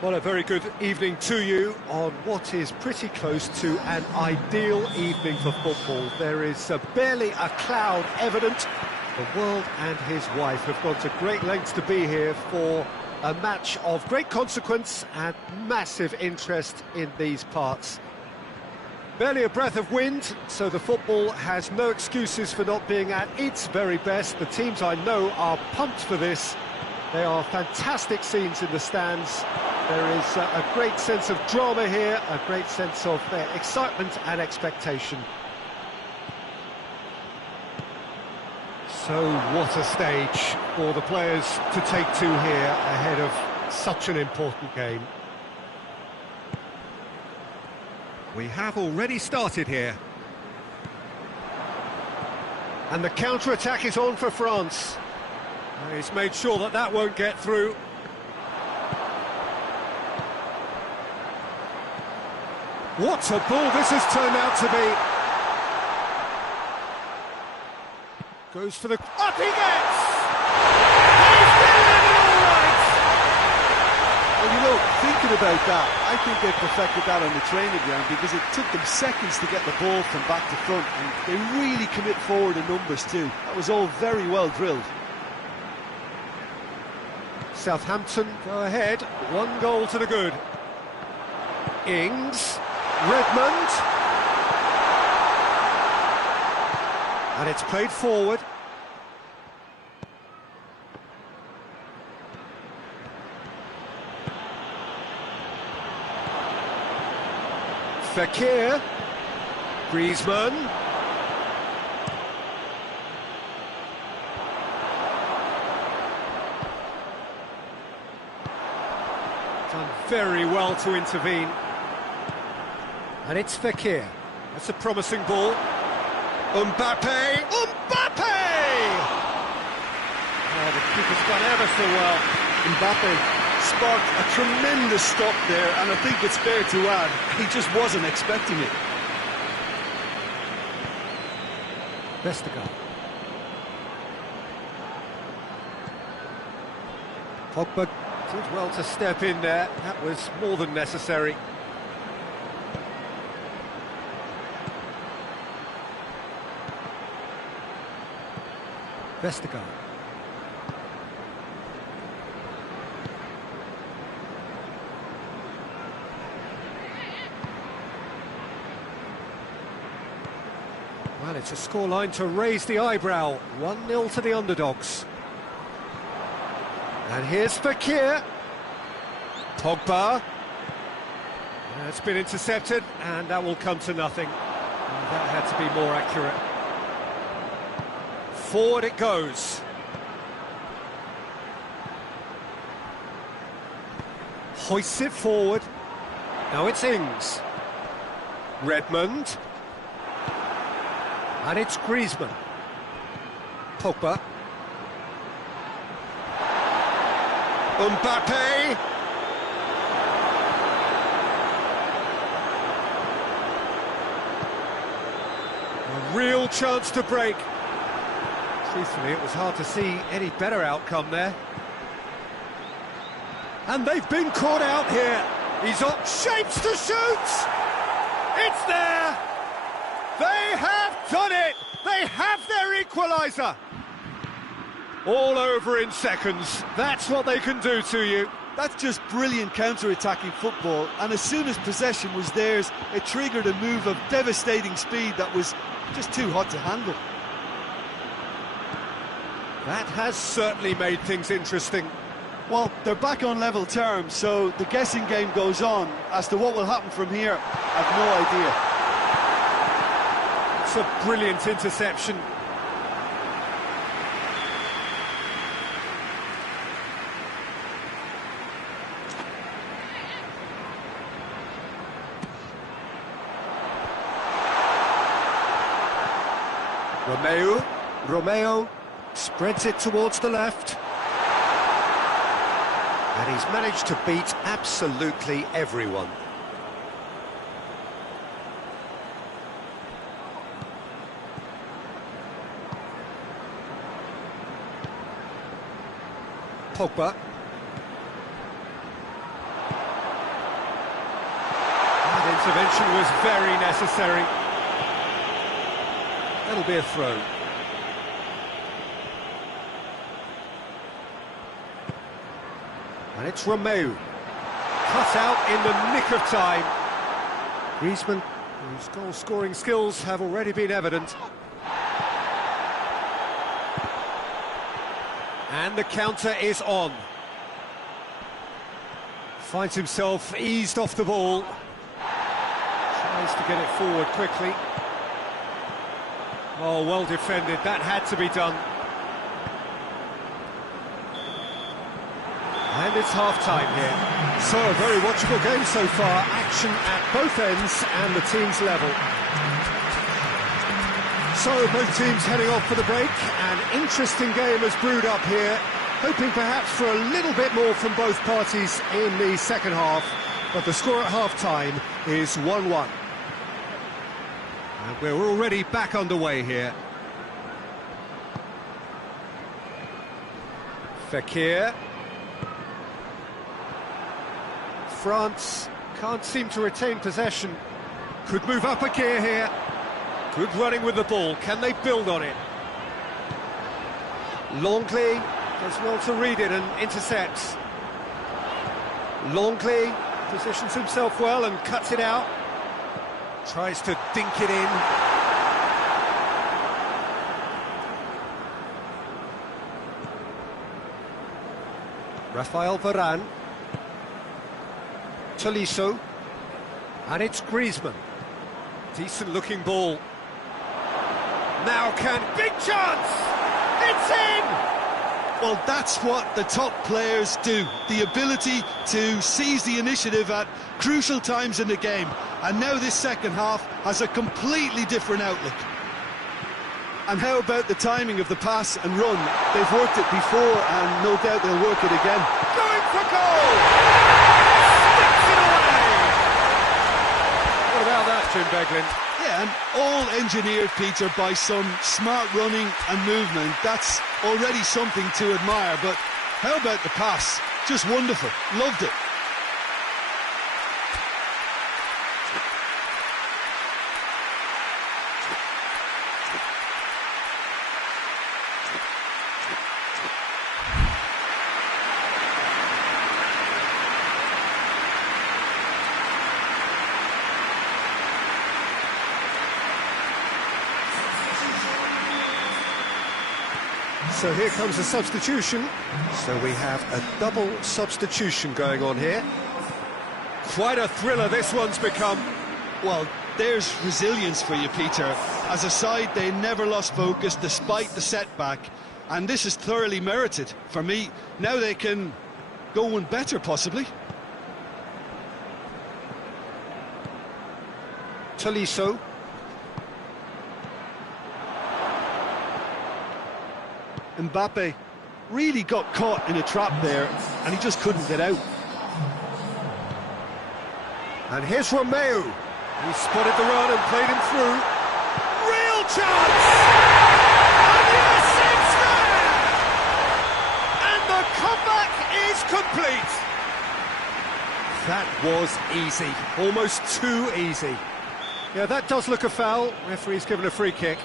Well, a very good evening to you on what is pretty close to an ideal evening for football. There is barely a cloud evident. The world and his wife have gone to great lengths to be here for a match of great consequence and massive interest in these parts. Barely a breath of wind, so the football has no excuses for not being at its very best. The teams I know are pumped for this. They are fantastic scenes in the stands. There is a great sense of drama here, a great sense of excitement and expectation. So what a stage for the players to take to here ahead of such an important game. We have already started here. And the counter-attack is on for France. He's made sure that that won't get through. What a ball this has turned out to be. Goes for the... Up he gets! He's getting it all right! Well, you know, thinking about that, I think they perfected that on the training ground because it took them seconds to get the ball from back to front, and they really commit forward in numbers too. That was all very well drilled. Southampton go ahead, 1 goal to the good. Ings, Redmond, and it's played forward. Fekir, Griezmann. Done very well to intervene. And it's Fekir. That's a promising ball. Mbappe! Mbappe! Oh, the keeper's done ever so well. Mbappe sparked a tremendous stop there, and I think it's fair to add, he just wasn't expecting it. Vestergaard. Pogba did well to step in there. That was more than necessary. Vestergaard. Well, it's a scoreline to raise the eyebrow. 1-0 to the underdogs. And here's Fekir. Pogba. It's been intercepted, and that will come to nothing. That had to be more accurate. Forward it goes. Hoists it forward. Now it's Ings. Redmond. And it's Griezmann. Pogba. Mbappe. A real chance to break. Truthfully, it was hard to see any better outcome there. And they've been caught out here. He's on shapes to shoot! It's there! They have done it! They have their equaliser! All over in seconds. That's what they can do to you. That's just brilliant counter-attacking football, and as soon as possession was theirs, it triggered a move of devastating speed that was just too hot to handle. That has certainly made things interesting. Well, they're back on level terms, so the guessing game goes on as to what will happen from here. I've no idea. It's a brilliant interception. Romeo spreads it towards the left. And he's managed to beat absolutely everyone. Pogba. intervention was very necessary. That'll be a throw. And it's Romeu. Cut out in the nick of time. Griezmann, whose goal-scoring skills have already been evident. And the counter is on. Finds himself eased off the ball. Tries to get it forward quickly. Oh, well defended. That had to be done. And it's half-time here. So, a very watchable game so far. Action at both ends and the teams level. So, both teams heading off for the break. An interesting game has brewed up here. Hoping perhaps for a little bit more from both parties in the second half. But the score at half-time is 1-1. And we're already back underway here. Fekir. France can't seem to retain possession. Could move up a gear here. Good running with the ball. Can they build on it? Longley does well to read it and intercepts. Longley positions himself well and cuts it out. Tries to dink it in. Rafael Varane. Tolisso, and it's Griezmann. Decent looking ball. Now big chance! It's in! Well, that's what the top players do. The ability to seize the initiative at crucial times in the game. And now this second half has a completely different outlook. And how about the timing of the pass and run? They've worked it before and no doubt they'll work it again. Going for goal! Jim Beglin. Yeah, and all engineered, Peter, by some smart running and movement. That's already something to admire, but how about the pass? Just wonderful. Loved it. So here comes a substitution. So we have a double substitution going on here. Quite a thriller this one's become. Well, there's resilience for you, Peter. As a side, they never lost focus despite the setback. And this is thoroughly merited for me. Now they can go one better, possibly. Tolisso. Mbappe really got caught in a trap there, and he just couldn't get out. And here's Romeu. He spotted the run and played him through. Real chance! And yes, it's there! And the comeback is complete. That was easy, almost too easy. Yeah, that does look a foul. Referee's given a free kick.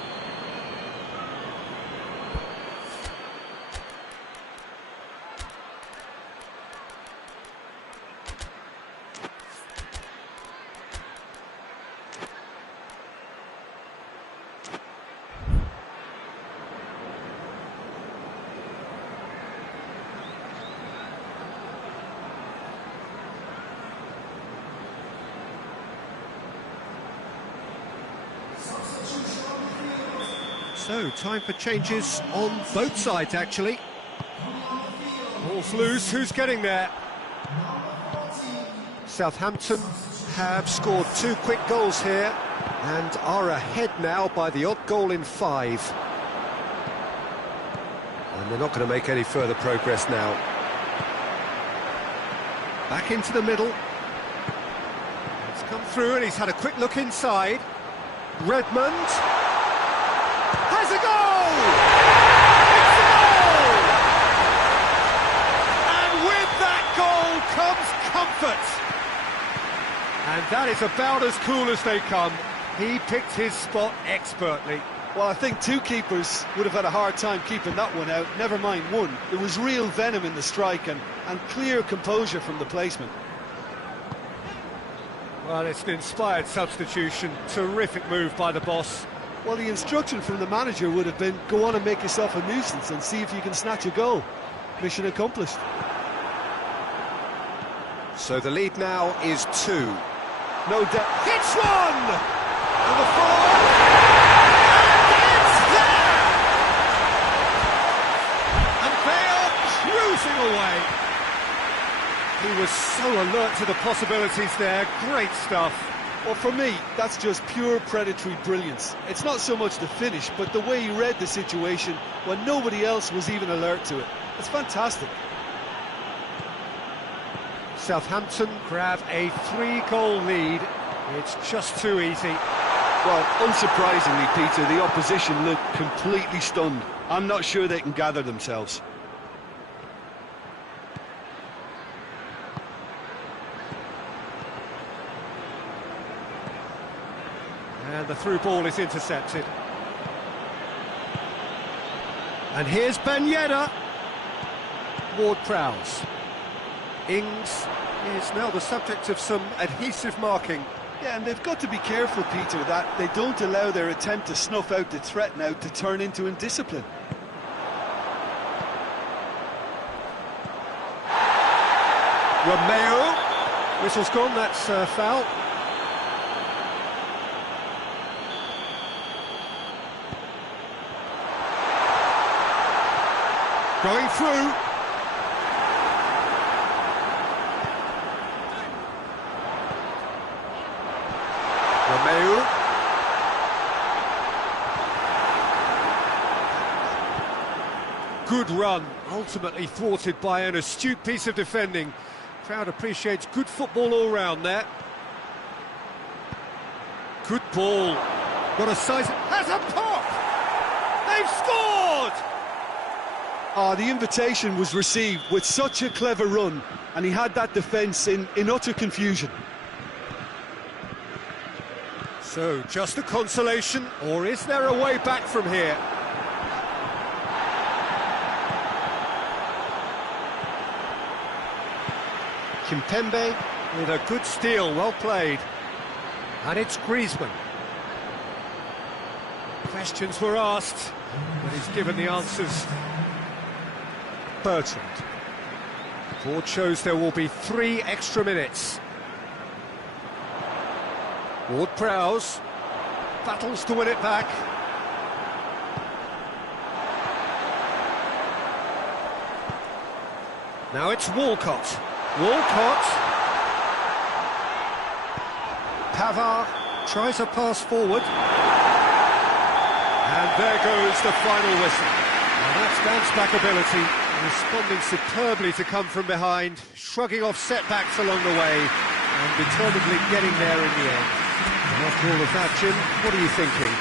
So, time for changes on both sides, actually. Ball's loose, who's getting there? Southampton have scored 2 quick goals here and are ahead now by the odd goal in 5. And they're not going to make any further progress now. Back into the middle. He's come through and he's had a quick look inside. Redmond has a goal! It's a goal! And with that goal comes comfort. And that is about as cool as they come. He picked his spot expertly. Well, I think two keepers would have had a hard time keeping that one out, never mind one. There was real venom in the strike and clear composure from the placement. Well, it's an inspired substitution. Terrific move by the boss. Well, the instruction from the manager would have been, go on and make yourself a nuisance and see if you can snatch a goal. Mission accomplished. So the lead now is 2. No doubt. Hits one! And the fall! And it's there! And Bale cruising away. He was so alert to the possibilities there. Great stuff. Well, for me, that's just pure predatory brilliance. It's not so much the finish, but the way he read the situation when nobody else was even alert to it. It's fantastic. Southampton grab a 3-goal lead. It's just too easy. Well, unsurprisingly, Peter, the opposition look completely stunned. I'm not sure they can gather themselves. And the through ball is intercepted. And here's Ben Yedder. Ward-Prowse. Ings is now the subject of some adhesive marking. Yeah, and they've got to be careful, Peter, that they don't allow their attempt to snuff out the threat now to turn into indiscipline. Romeo. Whistle's gone, that's foul. Going through. Romeo. Good run, ultimately thwarted by an astute piece of defending. Crowd appreciates good football all round there. Good ball. Got a size. Has a pop! They've scored! The invitation was received with such a clever run, and he had that defence in utter confusion. So, just a consolation, or is there a way back from here? Kimpembe with a good steal, well played. And it's Griezmann. Questions were asked, but he's given the answers. Bertrand. Board shows there will be 3 extra minutes. Ward-Prowse battles to win it back. Now it's Walcott. Walcott. Pavard tries a pass forward. And there goes the final whistle. And that's bounce-back ability, responding superbly to come from behind, shrugging off setbacks along the way, and determinedly getting there in the end. And after all of that, Jim, what are you thinking?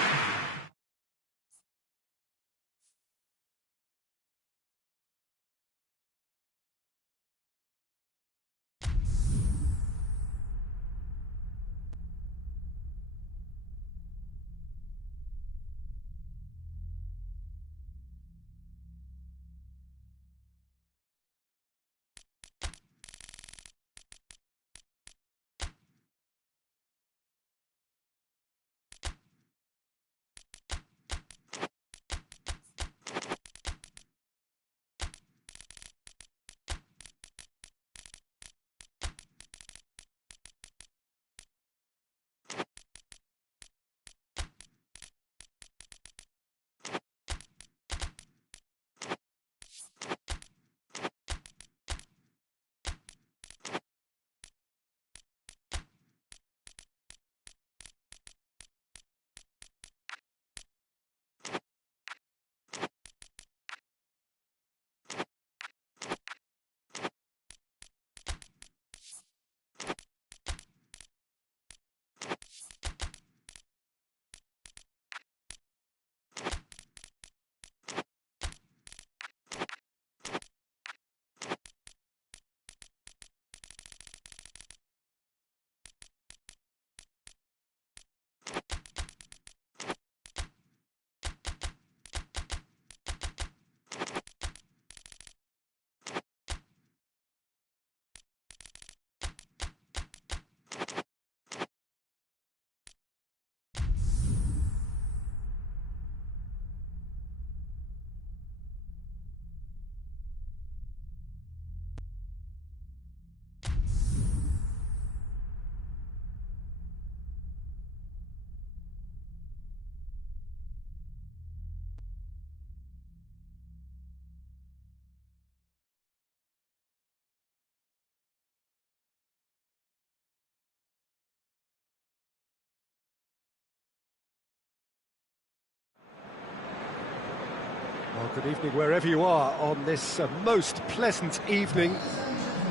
Good evening wherever you are on this most pleasant evening.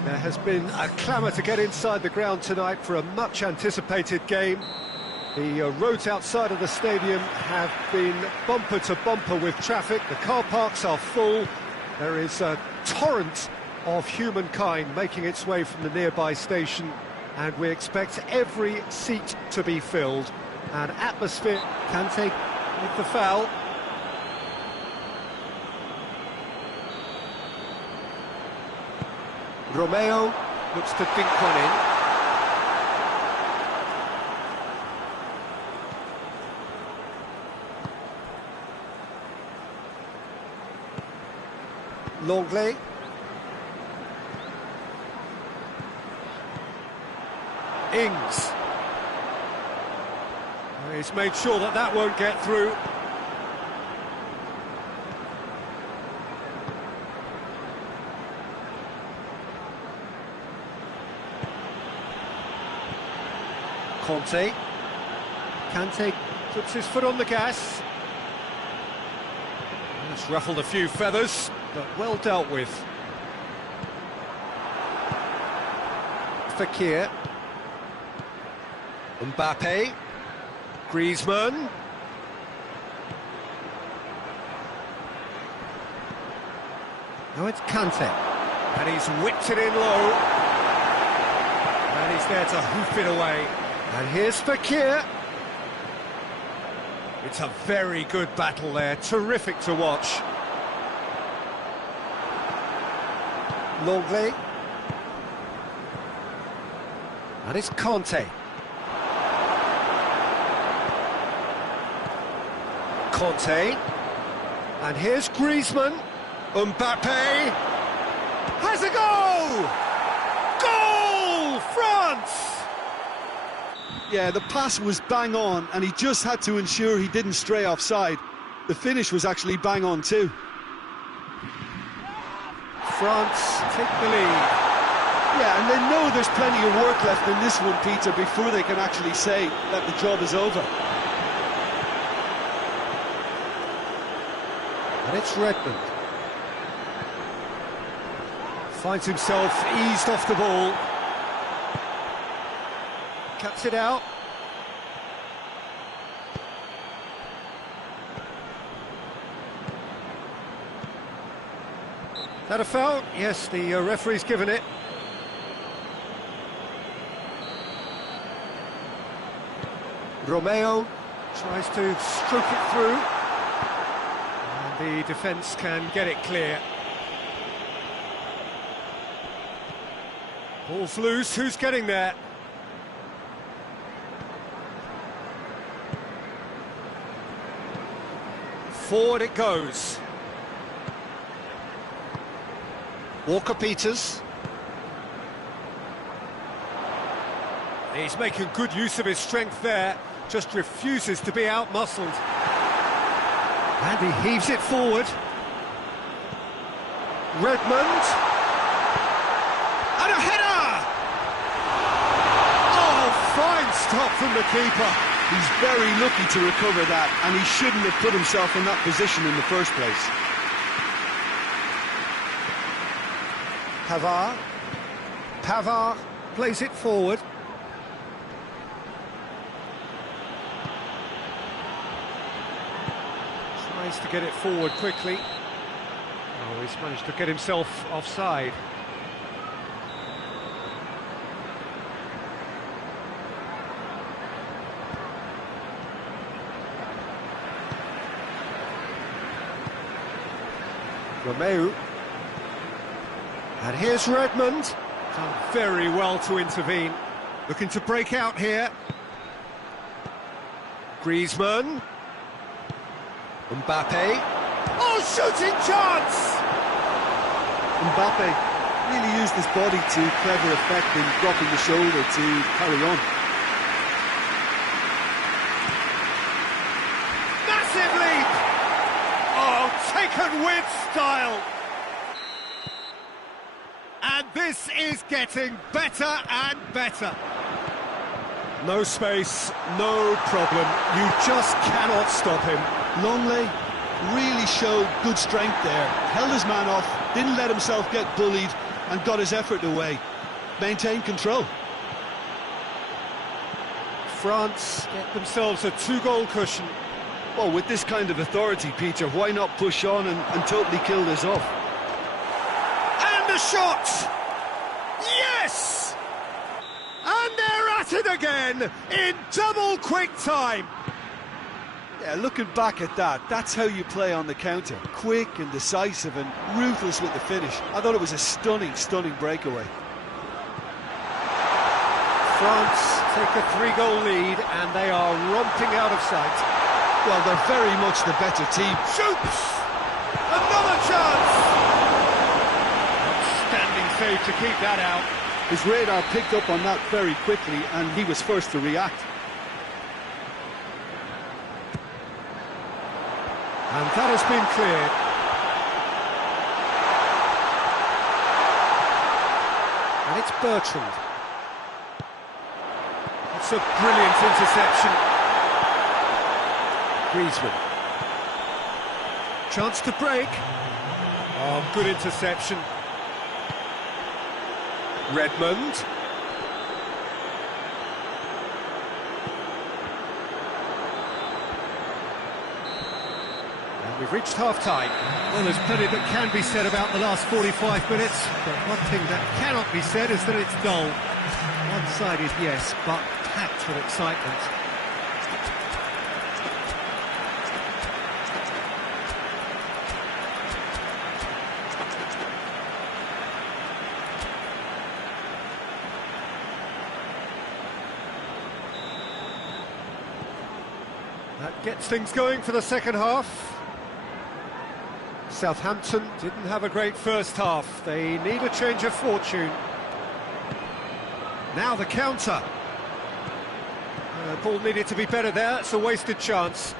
There has been a clamour to get inside the ground tonight for a much-anticipated game. The roads outside of the stadium have been bumper to bumper with traffic. The car parks are full. There is a torrent of humankind making its way from the nearby station, and we expect every seat to be filled. And atmosphere can take with the foul. Romeo looks to dink one in. Longley. Ings. He's made sure that that won't get through. Conte. Kante puts his foot on the gas. That's ruffled a few feathers, but well dealt with. Fekir. Mbappe. Griezmann. Now it's Kante. And he's whipped it in low. And he's there to hoof it away. And here's Fekir. It's a very good battle there, terrific to watch. Longley. And it's Conte. Conte. And here's Griezmann. Mbappe. Has a goal! Goal! France! Yeah, the pass was bang on, and he just had to ensure he didn't stray offside. The finish was actually bang on too. France take the lead. Yeah, and they know there's plenty of work left in this one, Peter, before they can actually say that the job is over. And it's Redmond. Finds himself eased off the ball. Cuts it out. Is that a foul? Yes, the referee's given it. Romeo tries to stroke it through. And the defence can get it clear. Ball's loose, who's getting there? Forward it goes. Walker-Peters. He's making good use of his strength there, just refuses to be out-muscled. And he heaves it forward. Redmond. And a header! Oh, fine stop from the keeper. He's very lucky to recover that, and he shouldn't have put himself in that position in the first place. Pavard. Pavard plays it forward. Tries to get it forward quickly. Oh, he's managed to get himself offside. Romeo. And here's Redmond. Done very well to intervene. Looking to break out here. Griezmann. Mbappe. Oh, shooting chance! Mbappe really used his body to clever effect in dropping the shoulder to carry on. Massive leap! Oh, taken with style! And this is getting better and better. No space, no problem. You just cannot stop him. Longley really showed good strength there. Held his man off, didn't let himself get bullied, and got his effort away. Maintained control. France get themselves a 2-goal cushion. Well, with this kind of authority, Peter, why not push on and totally kill this off? And the shot! Yes! And they're at it again in double quick time. Yeah, looking back at that, that's how you play on the counter. Quick and decisive and ruthless with the finish. I thought it was a stunning, stunning breakaway. France take a 3-goal lead and they are romping out of sight. Well, they're very much the better team. Shoots! Another chance! Outstanding save to keep that out. His radar picked up on that very quickly and he was first to react. And that has been cleared. And it's Bertrand. It's a brilliant interception. Griezmann. Chance to break. Oh, good interception. Redmond. And we've reached half-time. Well, there's plenty that can be said about the last 45 minutes, but one thing that cannot be said is that it's dull. One-sided, yes, but packed with excitement. That gets things going for the second half. Southampton didn't have a great first half. They need a change of fortune. Now the counter. Ball needed to be better there. It's a wasted chance.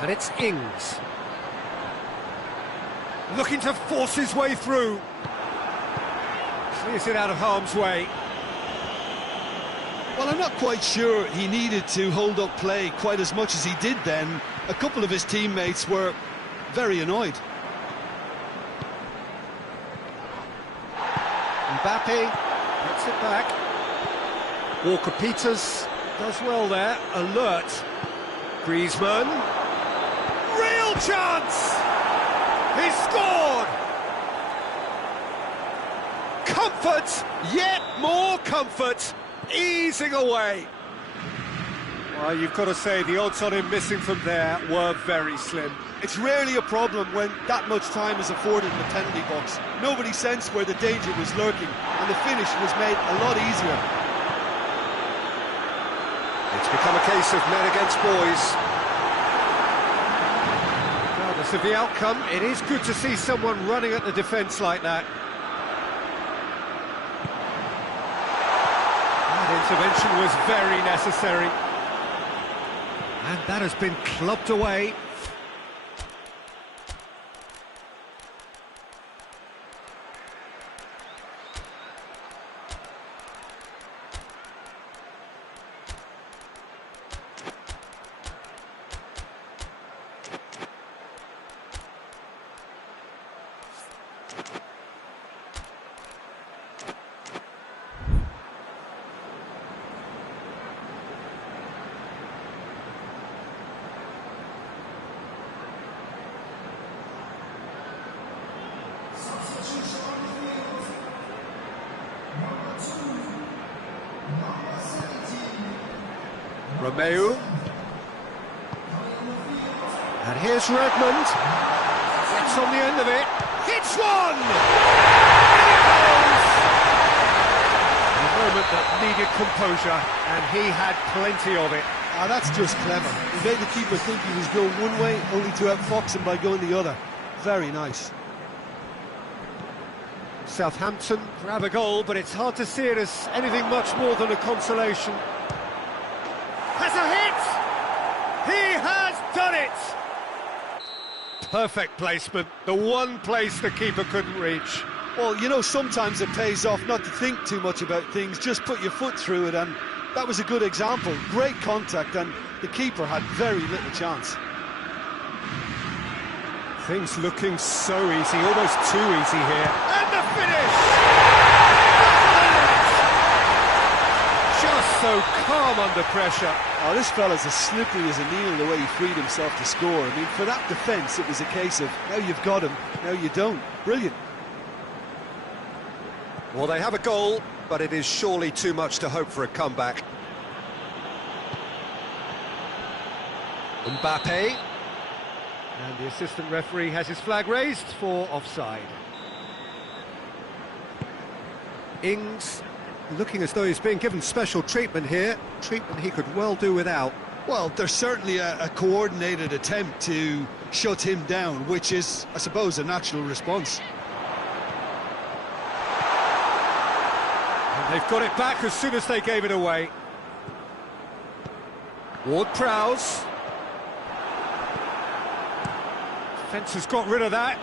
And it's Ings. Looking to force his way through. Clears it out of harm's way. Well, I'm not quite sure he needed to hold up play quite as much as he did then. A couple of his teammates were very annoyed. Mbappe gets it back. Walker-Peters does well there. Alert. Griezmann. Real chance! He scored! Comfort! Yet more comfort! Easing away. Well, you've got to say the odds on him missing from there were very slim. It's rarely a problem when that much time is afforded in the penalty box. Nobody sensed where the danger was lurking, and the finish was made a lot easier. It's become a case of men against boys. Regardless of the outcome, it is good to see someone running at the defence like that. Intervention was very necessary. And that has been clubbed away. Romeu. And here's Redmond. Gets on the end of it. Hits one! In it goes! A moment that needed composure, and he had plenty of it. Ah, that's just clever. He made the keeper think he was going one way, only to outfox him by going the other. Very nice. Southampton grab a goal, but it's hard to see it as anything much more than a consolation. Has a hit! He has done it! Perfect placement, the one place the keeper couldn't reach. Well, you know, sometimes it pays off not to think too much about things, just put your foot through it, and that was a good example. Great contact, and the keeper had very little chance. Things looking so easy, almost too easy here. And the finish! Just so calm under pressure. Oh, this fella's as slippery as a needle the way he freed himself to score. I mean, for that defence, it was a case of, now you've got him, now you don't. Brilliant. Well, they have a goal, but it is surely too much to hope for a comeback. Mbappe. And the assistant referee has his flag raised for offside. Ings, looking as though he's being given special treatment here. Treatment he could well do without. Well, there's certainly a coordinated attempt to shut him down, which is, I suppose, a natural response. And they've got it back as soon as they gave it away. Ward-Prowse. Defence has got rid of that.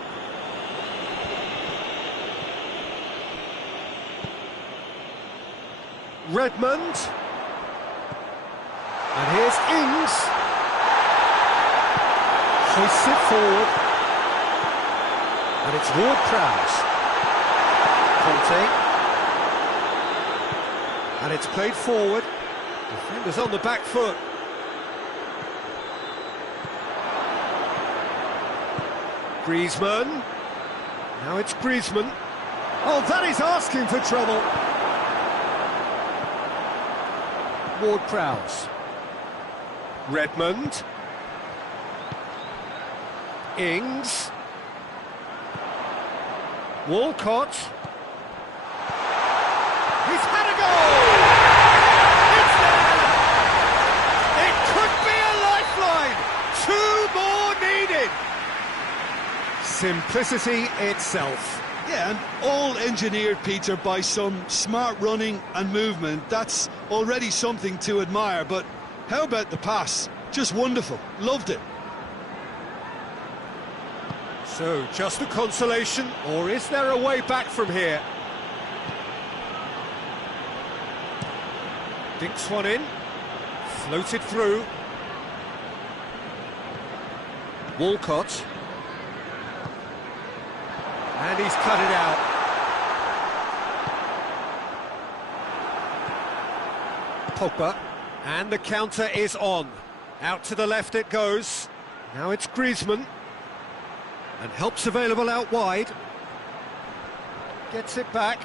Redmond. And here's Ings. Hoists it forward. And it's Ward-Prowse. Conte. And it's played forward. Defenders on the back foot. Griezmann. Now it's Griezmann. Oh, that is asking for trouble. Ward-Prowse. Redmond. Ings. Walcott. He's had a goal! It's there! It could be a lifeline! 2 more needed! Simplicity itself. Yeah, and all engineered, Peter, by some smart running and movement. That's already something to admire, but how about the pass? Just wonderful. Loved it. So, just a consolation, or is there a way back from here? Dinks one in, floated through. Walcott. And he's cut it out. Pogba. And the counter is on. Out to the left it goes. Now it's Griezmann. And help's available out wide. Gets it back.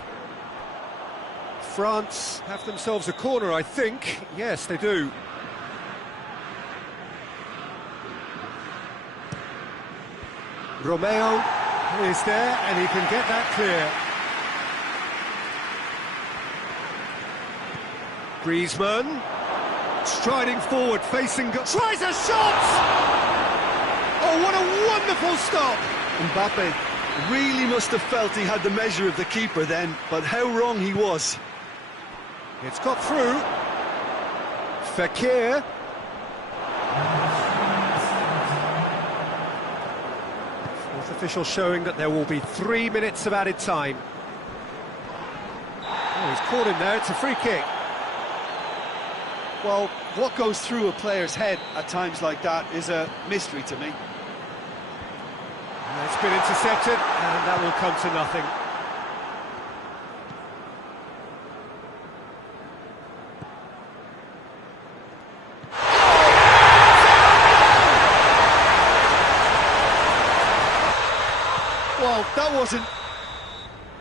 France have themselves a corner, I think. Yes, they do. Romeo is there, and he can get that clear. Griezmann, striding forward, facing... Tries a shot! Oh, what a wonderful stop! Mbappe really must have felt he had the measure of the keeper then, but how wrong he was. It's got through. Fekir. Fourth official showing that there will be 3 minutes of added time. Oh, he's caught him there, it's a free kick. Well, what goes through a player's head at times like that is a mystery to me. And it's been intercepted, and that will come to nothing. Well, that wasn't...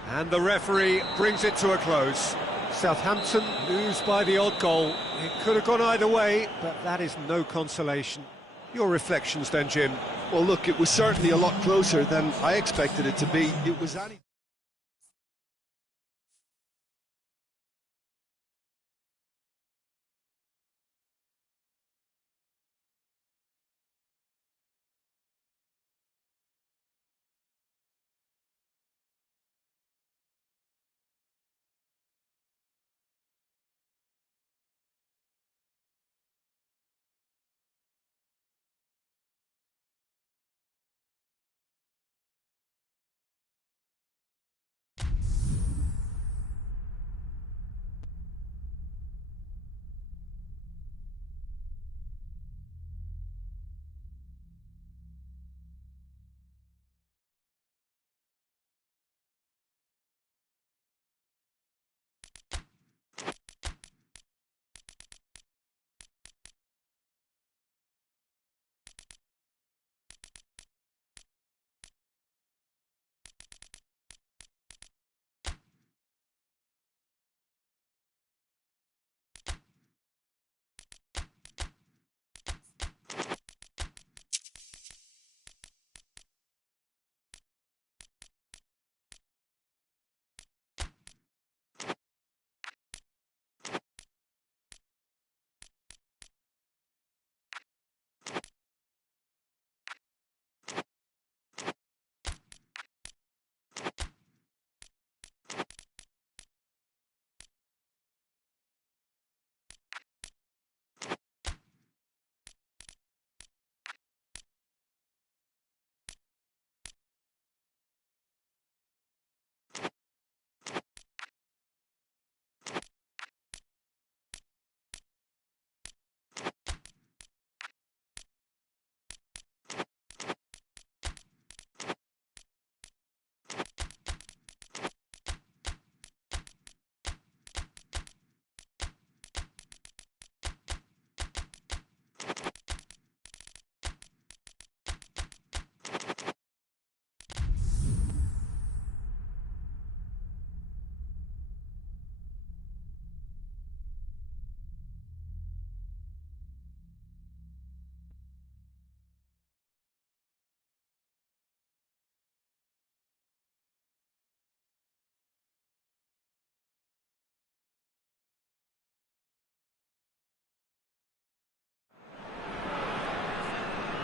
And the referee brings it to a close. Southampton lose by the odd goal. It could have gone either way, but that is no consolation. Your reflections then, Jim? Well, look, it was certainly a lot closer than I expected it to be. It was any...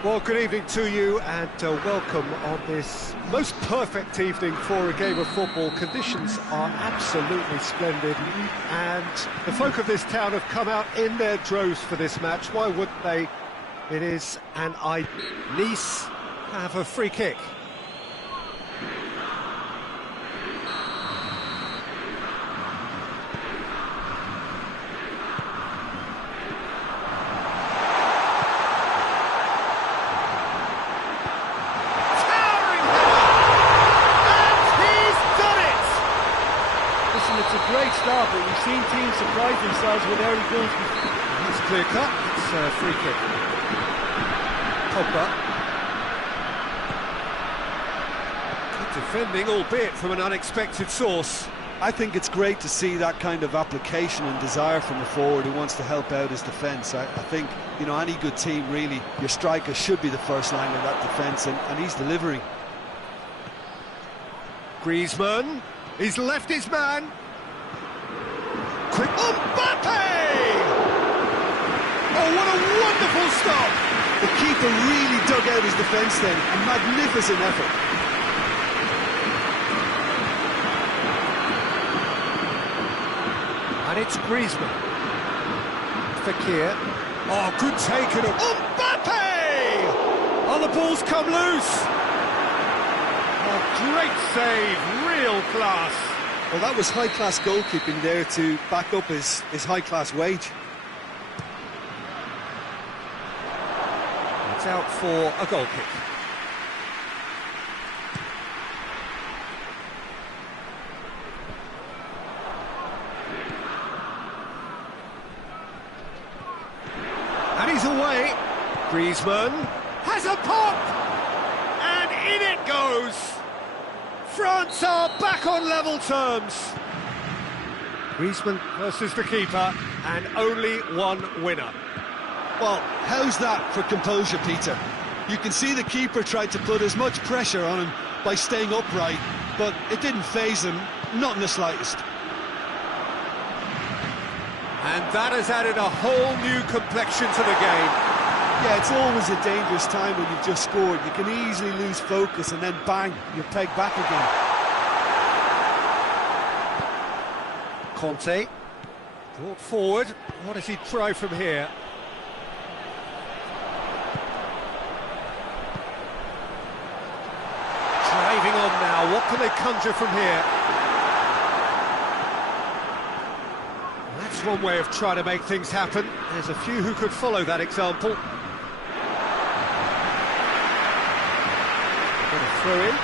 Well, good evening to you and welcome on this most perfect evening for a game of football. Conditions are absolutely splendid and the folk of this town have come out in their droves for this match. Why wouldn't they? It is Nice have a free kick. It's a great start, but we've seen teams surprise themselves with early goals. That's clear cut. It's a free kick. Pogba. Good defending, albeit from an unexpected source. I think it's great to see that kind of application and desire from a forward who wants to help out his defence. I think, you know, any good team, really, your striker should be the first line of that defence, and he's delivering. Griezmann, he's left his man. Quick, Mbappe! Oh, what a wonderful stop! The keeper really dug out his defence then, a magnificent effort. And it's Griezmann. Fekir. Oh, good taken of Mbappe! Oh, the ball's come loose! Oh, great save, real class. Well, that was high-class goalkeeping there to back up his high-class wage. It's out for a goal kick. And he's away. Griezmann has a pop! And in it goes! France are back on level terms. Griezmann versus the keeper, and only one winner. Well, how's that for composure, Peter? You can see the keeper tried to put as much pressure on him by staying upright, but it didn't faze him, not in the slightest. And that has added a whole new complexion to the game. Yeah, it's always a dangerous time when you've just scored. You can easily lose focus and then bang, you're pegged back again. Conte, brought forward. What does he try from here? Driving on now, what can they conjure from here? That's one way of trying to make things happen. There's a few who could follow that example. Throw in.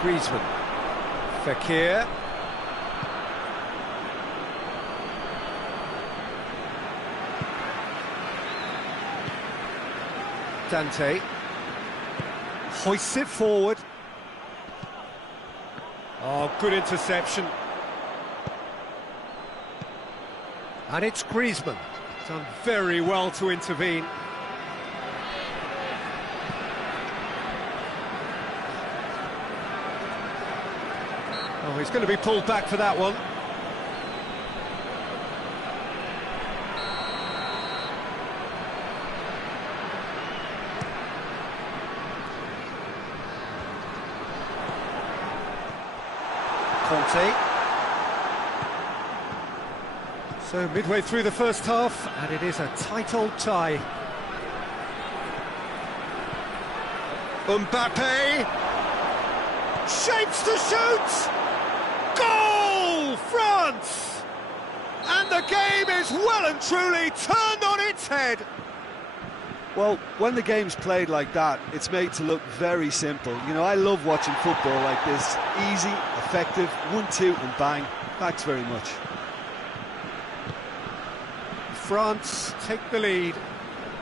Griezmann. Fekir. Dante. Hoists it forward. Oh, good interception. And it's Griezmann, done very well to intervene. Oh, he's going to be pulled back for that one. Conte. So midway through the first half, and it is a tight old tie. Mbappe! Shapes to shoot! Goal! France! And the game is well and truly turned on its head. Well, when the game's played like that, it's made to look very simple. You know, I love watching football like this. Easy, effective, 1-2 and bang. Thanks very much. France take the lead.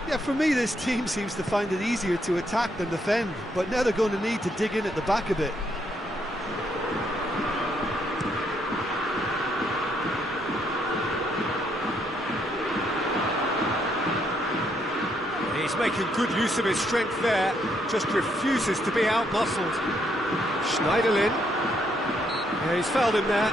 Yeah, for me, this team seems to find it easier to attack than defend, but now they're going to need to dig in at the back a bit. He's making good use of his strength there, just refuses to be out-muscled. Schneiderlin. Yeah, he's fouled him there.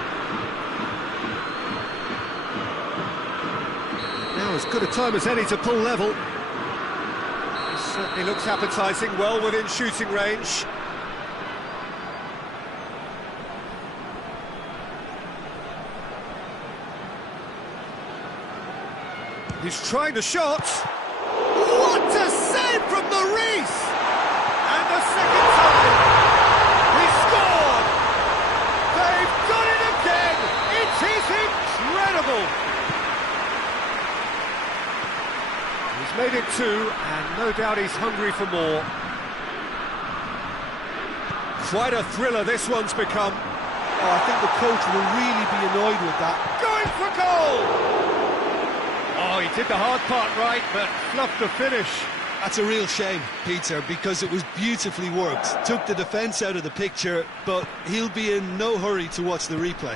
Now as good a time as any to pull level. He certainly looks appetising, well within shooting range. He's trying the shot. What a save from Maurice! And the second time, he scored! They've done it again! It is incredible! He's made it two, and no doubt he's hungry for more. Quite a thriller this one's become. Oh, I think the coach will really be annoyed with that. Going for goal! Oh, he did the hard part right, but fluffed the finish. That's a real shame, Peter, because it was beautifully worked. Took the defence out of the picture, but he'll be in no hurry to watch the replay.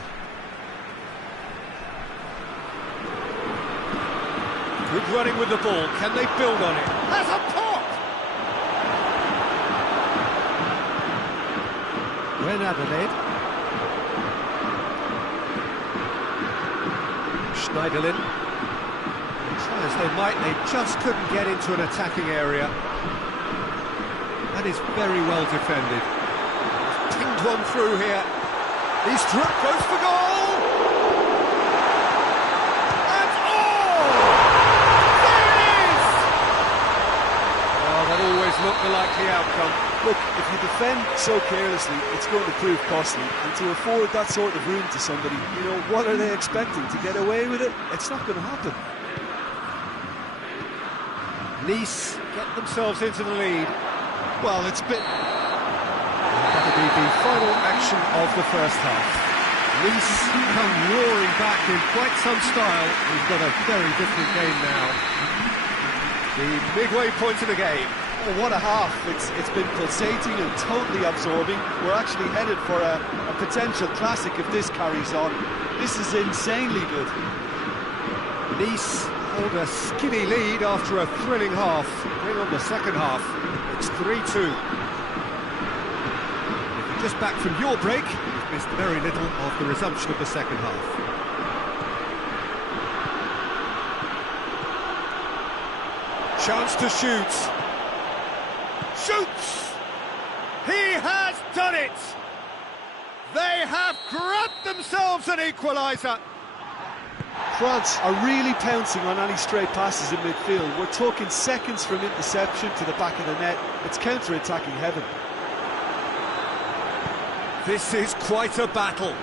Good running with the ball. Can they build on it? Has a pop! When Adelaide. Schneiderlin. Try as they might, they just couldn't get into an attacking area. That is very well defended. He's pinged one through here. He's through, goes for goal! And there it is! Oh, that always looked the likely outcome. Look, if you defend so carelessly, it's going to prove costly. And to afford that sort of room to somebody, you know, what are they expecting? To get away with it? It's not going to happen. Nice get themselves into the lead. Well, it's been... That'll be the final action of the first half. Nice come roaring back in quite some style. We've got a very different game now. The midway point of the game. Oh, what a half. It's been pulsating and totally absorbing. We're actually headed for a potential classic if this carries on. This is insanely good. Nice hold a skinny lead after a thrilling half. Bring on the second half. It's 3-2. If you're just back from your break, you've missed very little of the resumption of the second half. Chance to shoot. Shoots! He has done it! They have grabbed themselves an equaliser. France are really pouncing on any stray passes in midfield. We're talking seconds from interception to the back of the net. It's counter-attacking heaven. This is quite a battle.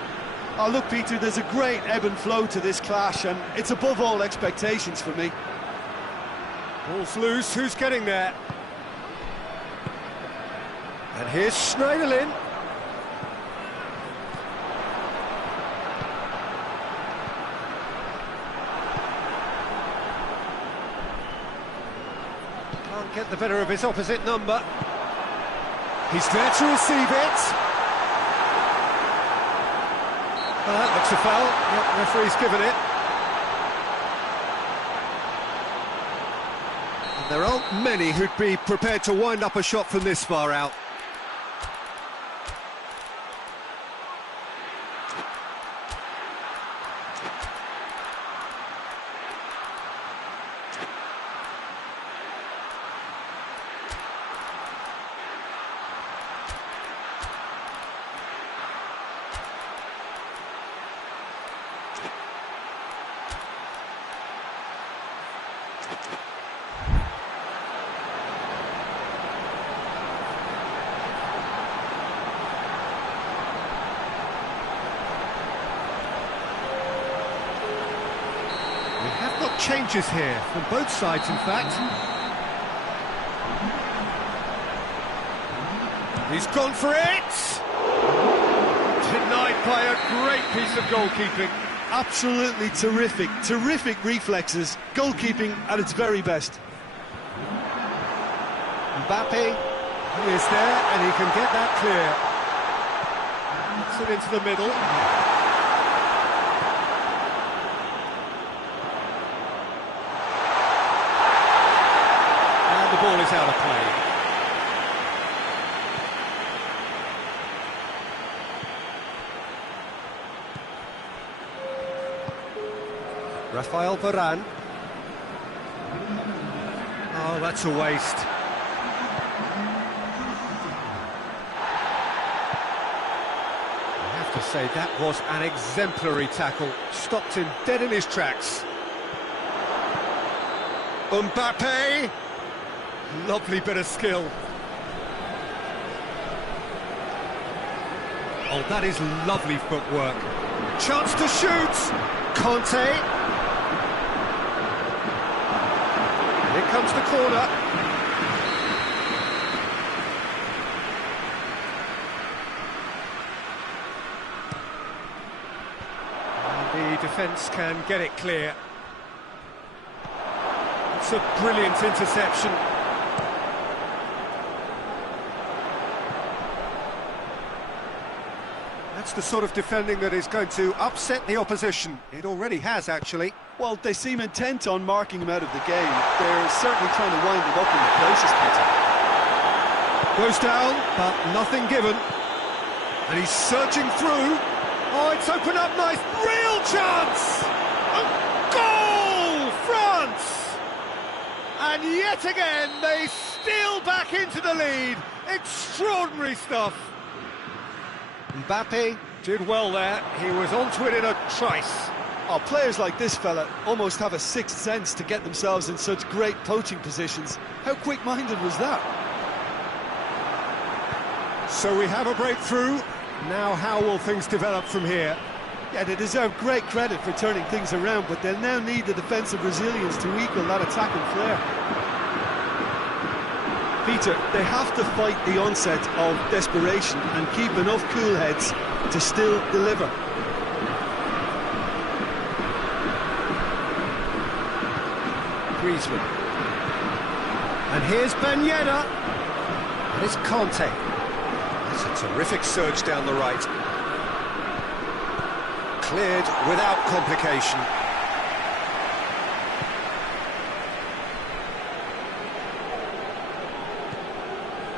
Oh, look, Peter, there's a great ebb and flow to this clash, and it's above all expectations for me. Ball's loose, who's getting there? And here's Schneiderlin. Can't get the better of his opposite number. He's there to receive it. Well, that looks a foul. Yep, referee's given it. And there aren't many who'd be prepared to wind up a shot from this far out. We have got changes here, from both sides in fact. He's gone for it! Denied by a great piece of goalkeeping. Absolutely terrific, terrific reflexes. Goalkeeping at its very best. Mbappe is there, and he can get that clear. Puts it into the middle. And the ball is out of play. Rafael Varane. Oh, that's a waste. I have to say, that was an exemplary tackle. Stopped him dead in his tracks. Mbappe! Lovely bit of skill. Oh, that is lovely footwork. Chance to shoot! Conte. Here comes the corner. And the defence can get it clear. It's a brilliant interception. That's the sort of defending that is going to upset the opposition. It already has, actually. Well, they seem intent on marking him out of the game. They're certainly trying to wind him up in the process, Peter. Goes down, but nothing given. And he's surging through. Oh, it's opened up nice. Real chance! A goal! France! And yet again, they steal back into the lead. Extraordinary stuff. Mbappe did well there. He was onto it in a trice. Oh, players like this fella almost have a sixth sense to get themselves in such great poaching positions. How quick-minded was that? So we have a breakthrough. Now how will things develop from here? Yeah, they deserve great credit for turning things around, but they'll now need the defensive resilience to equal that attacking flair. Peter, they have to fight the onset of desperation and keep enough cool heads to still deliver. Griezmann. And here's Ben Yedder. And it's Conte. That's a terrific surge down the right. Cleared without complication.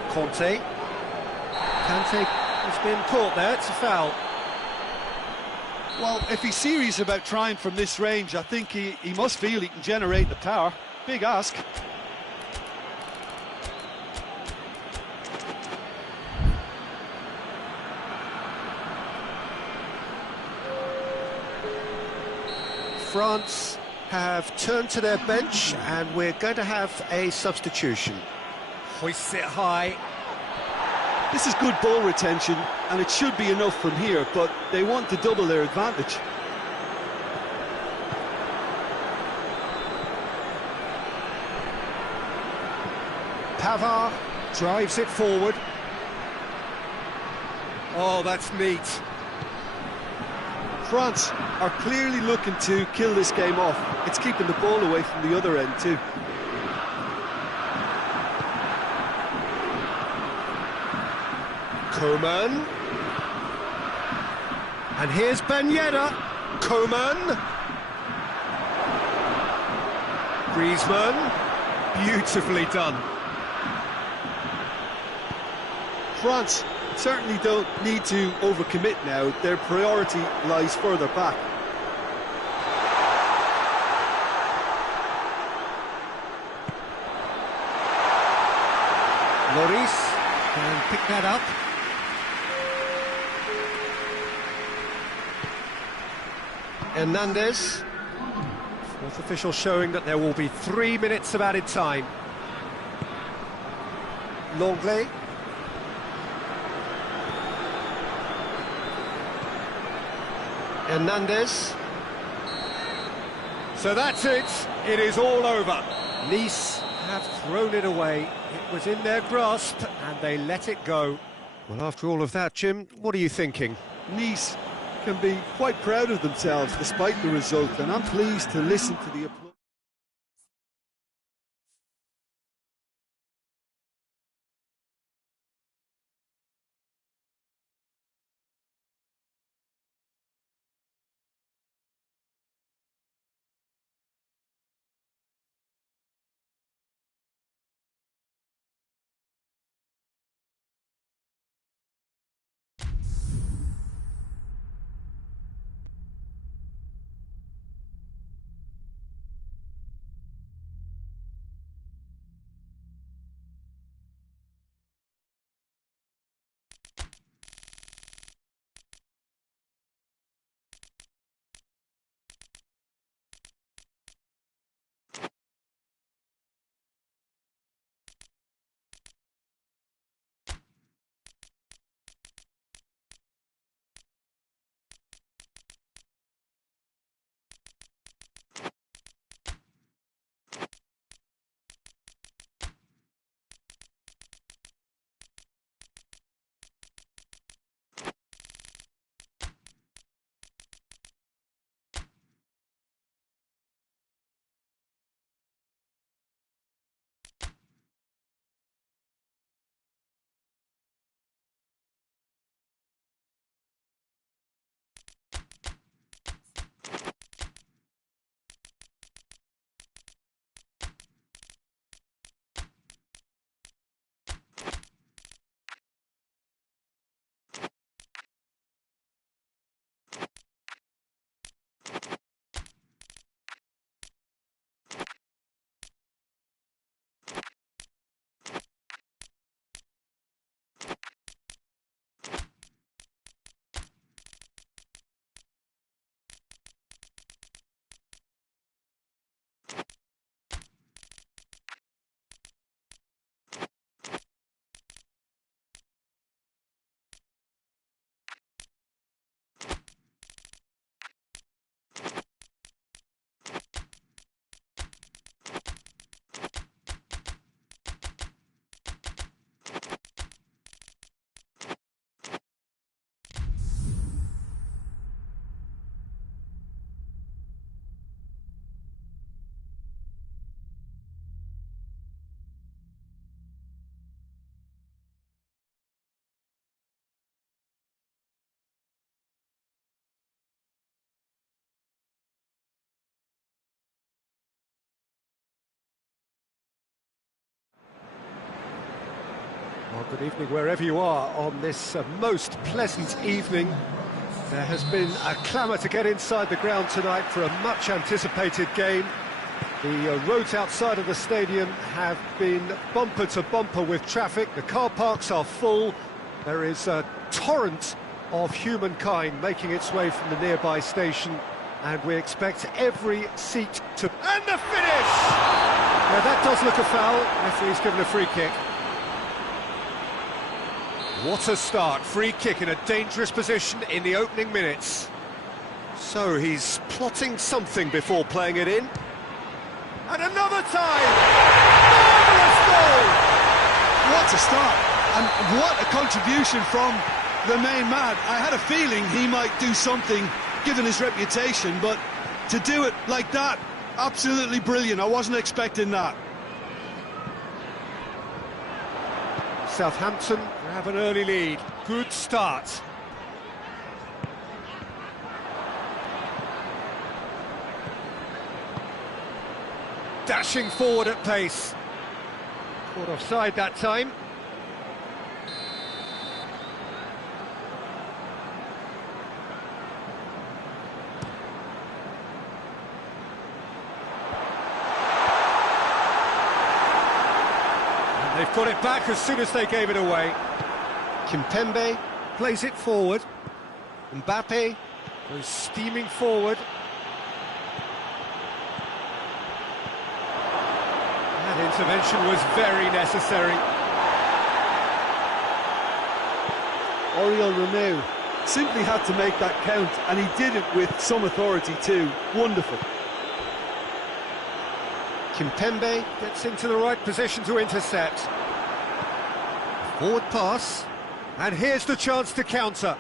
Conte. Kante has been caught there, it's a foul. Well, if he's serious about trying from this range, I think he must feel he can generate the power. Big ask. France have turned to their bench and we're going to have a substitution. Hoists it high. This is good ball retention, and it should be enough from here, but they want to double their advantage. Pavard drives it forward. Oh, that's neat. France are clearly looking to kill this game off. It's keeping the ball away from the other end too. Coman. And here's Ben Yedder. Coman. Griezmann. Beautifully done. France certainly don't need to overcommit now. Their priority lies further back. Lloris can pick that up. Hernandez. Fourth official showing that there will be 3 minutes of added time. Longley. Hernandez. So that's it. It is all over. Nice have thrown it away. It was in their grasp and they let it go. Well, after all of that, Jim, what are you thinking? Nice can be quite proud of themselves despite the result, and I'm pleased to listen to the applause. Good evening wherever you are on this most pleasant evening. There has been a clamour to get inside the ground tonight for a much-anticipated game. The roads outside of the stadium have been bumper to bumper with traffic. The car parks are full. There is a torrent of humankind making its way from the nearby station, and we expect every seat to... And the finish! Now that does look a foul. Referee's given a free kick. What a start. Free kick in a dangerous position in the opening minutes. So he's plotting something before playing it in. And another time! Marvellous goal! What a start, and what a contribution from the main man. I had a feeling he might do something, given his reputation, but to do it like that, absolutely brilliant. I wasn't expecting that. Southampton have an early lead. Good start. Dashing forward at pace. Caught offside that time. And they've got it back as soon as they gave it away. Kimpembe plays it forward. Mbappe goes steaming forward. That intervention was very necessary. Oriol Romeu simply had to make that count, and he did it with some authority too. Wonderful. Kimpembe gets into the right position to intercept. Forward pass, and here's the chance to counter.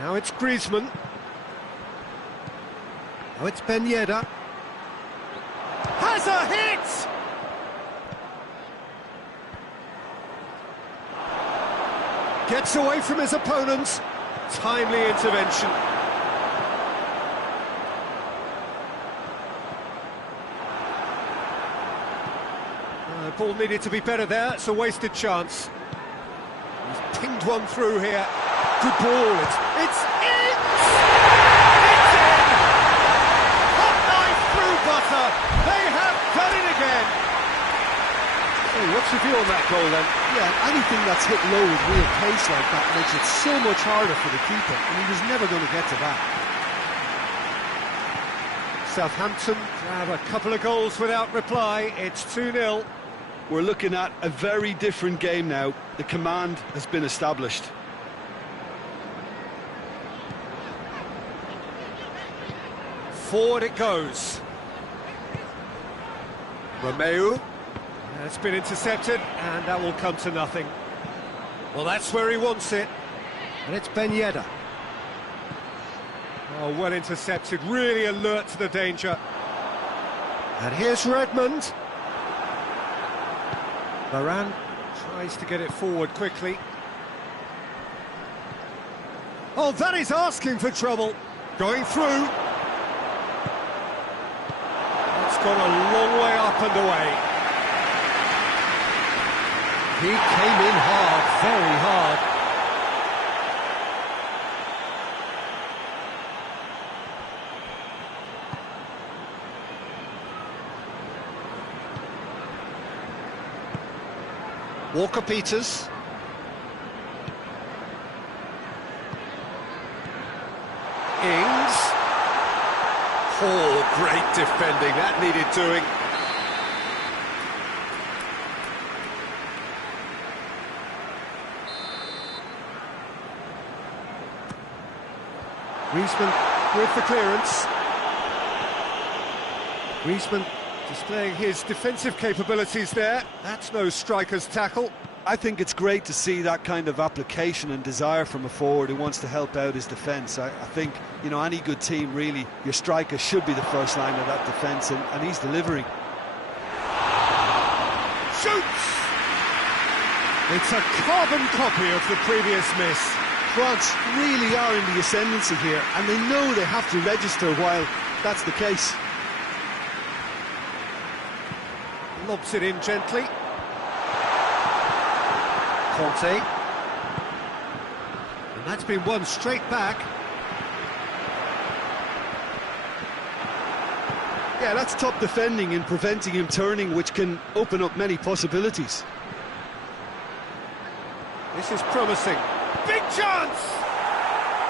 Now it's Griezmann. Now it's Ben Yedder. Has a hit! Gets away from his opponents. Timely intervention. The ball needed to be better there. It's a wasted chance. He's pinged one through here. Good ball. It's in! It's in! Hot knife through butter. They have done it again. Hey, what's your view on that goal then? Yeah, anything that's hit low with real pace like that makes it so much harder for the keeper, and he was never going to get to that. Southampton have a couple of goals without reply. It's 2-0. We're looking at a very different game now. The command has been established. Forward it goes. Romeu. It's been intercepted, and that will come to nothing. Well, that's where he wants it. And it's Ben Yedder. Oh, well intercepted, really alert to the danger. And here's Redmond. Varane tries to get it forward quickly. Oh, that is asking for trouble. Going through. It's gone a long way up and away. He came in hard, very hard. Walker-Peters. Ings. Oh, great defending, that needed doing. Griezmann with the clearance. Griezmann displaying his defensive capabilities there. That's no striker's tackle. I think it's great to see that kind of application and desire from a forward who wants to help out his defence. I think, you know, any good team, really, your striker should be the first line of that defence, and he's delivering. Shoots! It's a carbon copy of the previous miss. France really are in the ascendancy here, and they know they have to register while that's the case. lobs it in gently. Conte. And that's been won straight back. Yeah, that's top defending and preventing him turning, which can open up many possibilities. This is promising. Big chance!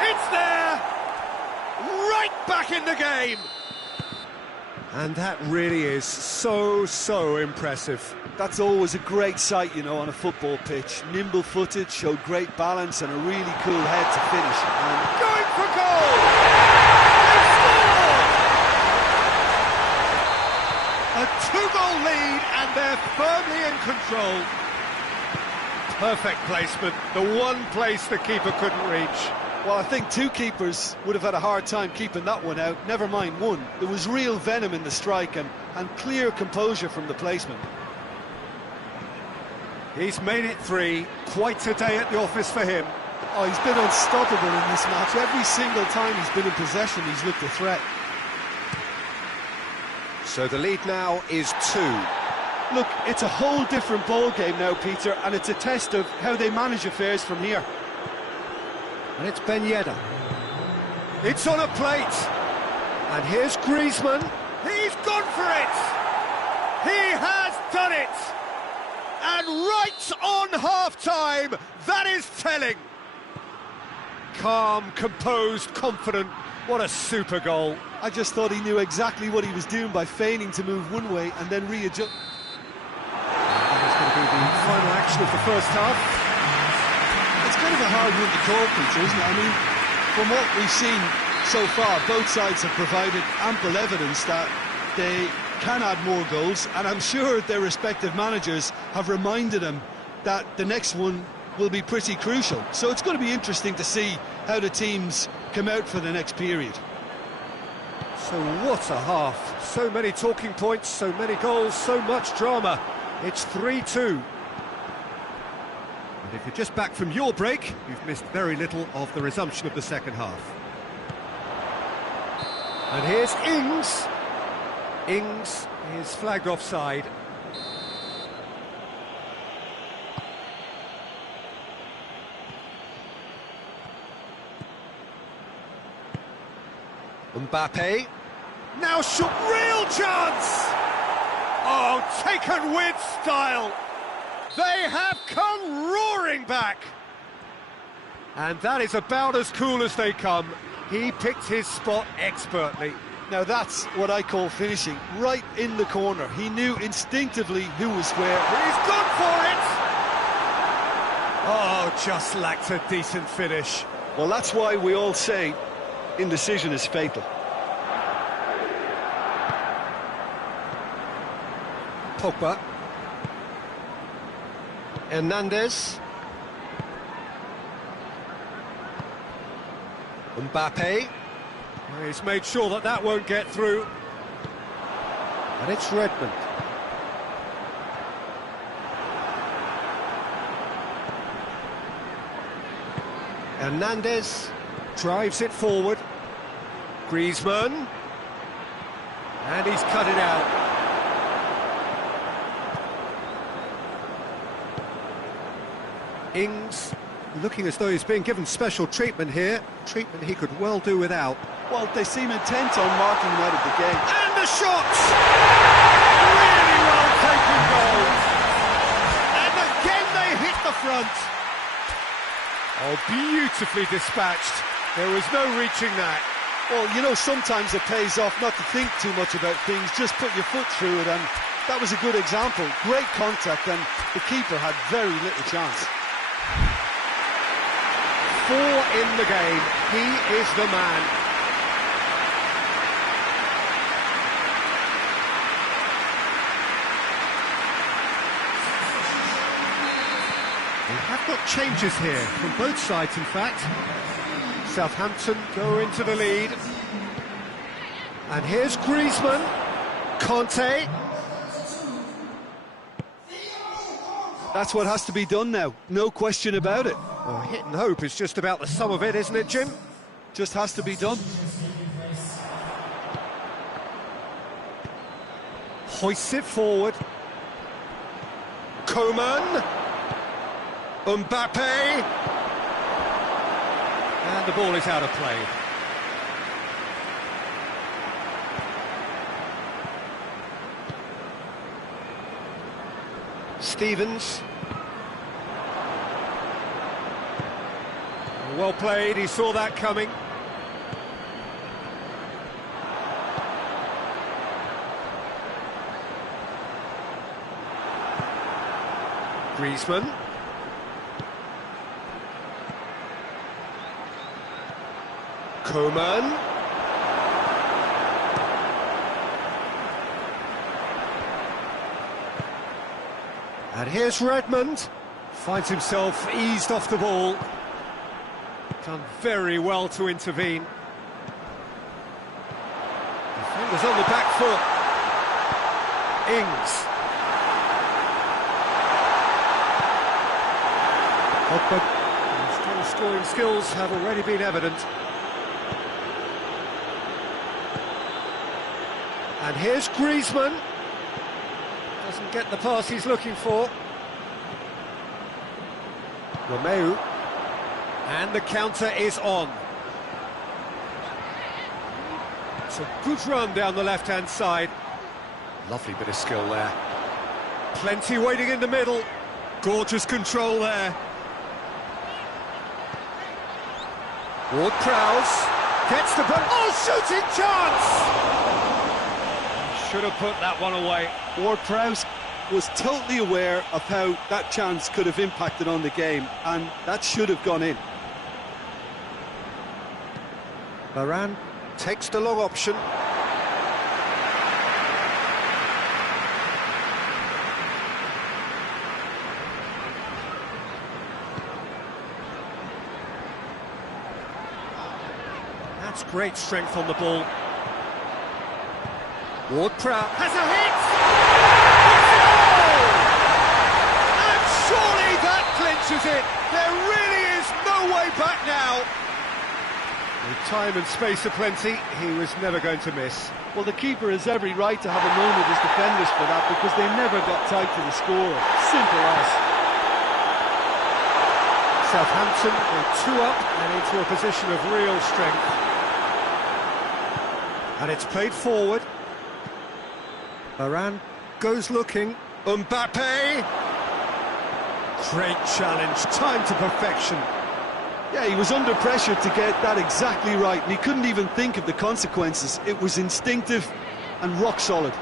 It's there! Right back in the game! And that really is so impressive. That's always a great sight, you know, on a football pitch. Nimble-footed, showed great balance and a really cool head to finish. And going for goal! They scored! A two-goal lead and they're firmly in control. Perfect placement, the one place the keeper couldn't reach. Well, I think two keepers would have had a hard time keeping that one out, never mind one. There was real venom in the strike and clear composure from the placement. He's made it 3, quite a day at the office for him. Oh, he's been unstoppable in this match. Every single time he's been in possession, he's looked a threat. So the lead now is 2. Look, it's a whole different ball game now, Peter, and it's a test of how they manage affairs from here. And it's Ben Yedder. It's on a plate. And here's Griezmann. He's gone for it. He has done it. And right on half-time, that is telling. Calm, composed, confident. What a super goal. I just thought he knew exactly what he was doing by feigning to move one way and then readjust. That's going to be the final action of the first half. It's kind of a hard one to call, Peter, isn't it? I mean, from what we've seen so far, both sides have provided ample evidence that they can add more goals, and I'm sure their respective managers have reminded them that the next one will be pretty crucial. So it's going to be interesting to see how the teams come out for the next period. So what a half. So many talking points, so many goals, so much drama. It's 3-2. And if you're just back from your break, you've missed very little of the resumption of the second half. And here's Ings. Ings is flagged offside. Mbappe. Now shot, real chance! Oh, taken with style. They have come roaring back. And that is about as cool as they come. He picked his spot expertly. Now that's what I call finishing, right in the corner. He knew instinctively who was where. He's gone for it! Oh, just lacked a decent finish. Well, that's why we all say indecision is fatal. Pogba. Hernandez. Mbappe. He's made sure that that won't get through. And it's Redmond. Hernandez drives it forward. Griezmann. And he's cut it out. Ings looking as though he's being given special treatment here. Treatment he could well do without. Well, they seem intent on marking him out of the game. And the shots! Really well taken goals. And again they hit the front. Oh, beautifully dispatched. There was no reaching that. Well, you know, sometimes it pays off not to think too much about things, just put your foot through it, and that was a good example. Great contact, and the keeper had very little chance. 4 in the game. He is the man. We have got changes here from both sides, in fact. Southampton go into the lead. And here's Griezmann. Conte. That's what has to be done now, no question about it. Well, hit and hope is just about the sum of it, isn't it, Jim? Just has to be done. Hoists it forward. Coman. Mbappe. And the ball is out of play. Stevens. Well played, he saw that coming. Griezmann. Coman. And here's Redmond. Finds himself eased off the ball. Done very well to intervene. Defenders on the back foot. Ings. His goal-scoring skills have already been evident. And here's Griezmann. Doesn't get the pass he's looking for. Romeu. And the counter is on. It's a good run down the left-hand side. Lovely bit of skill there. Plenty waiting in the middle. Gorgeous control there. Ward-Prowse gets the ball. Oh, shooting chance! Should have put that one away. Ward-Prowse was totally aware of how that chance could have impacted on the game, and that should have gone in. Varane takes the long option. That's great strength on the ball. Ward-Prowse has a hit! And surely that clinches it! There really is no way back now! With time and space aplenty, he was never going to miss. Well, the keeper has every right to have a moan at his defenders for that, because they never got tight to the score. Simple as. Southampton go 2 up and into a position of real strength. And it's played forward. Varane goes looking. Mbappe! Great challenge, time to perfection. Yeah, he was under pressure to get that exactly right, and he couldn't even think of the consequences. It was instinctive and rock solid.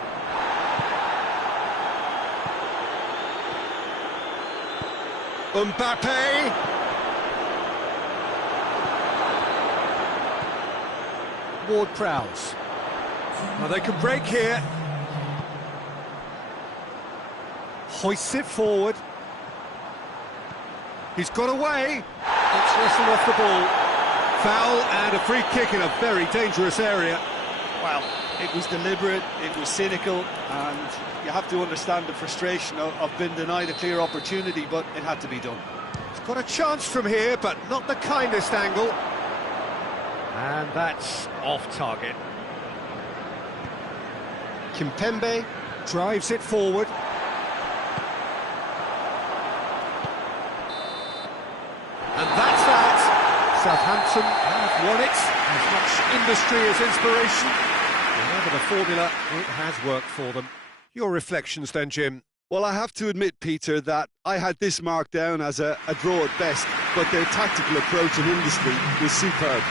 Mbappe! Ward-Prowse. Well, they can break here. Hoists it forward. He's got away. It's whistled off the ball. Foul and a free kick in a very dangerous area. Well, it was deliberate, it was cynical, and you have to understand the frustration of being denied a clear opportunity, but it had to be done. He's got a chance from here, but not the kindest angle. And that's off target. Kimpembe drives it forward. And that's that. Southampton have won it. As much industry as inspiration. Whatever the formula, it has worked for them. Your reflections then, Jim? Well, I have to admit, Peter, that I had this marked down as a draw at best, but their tactical approach and industry was superb.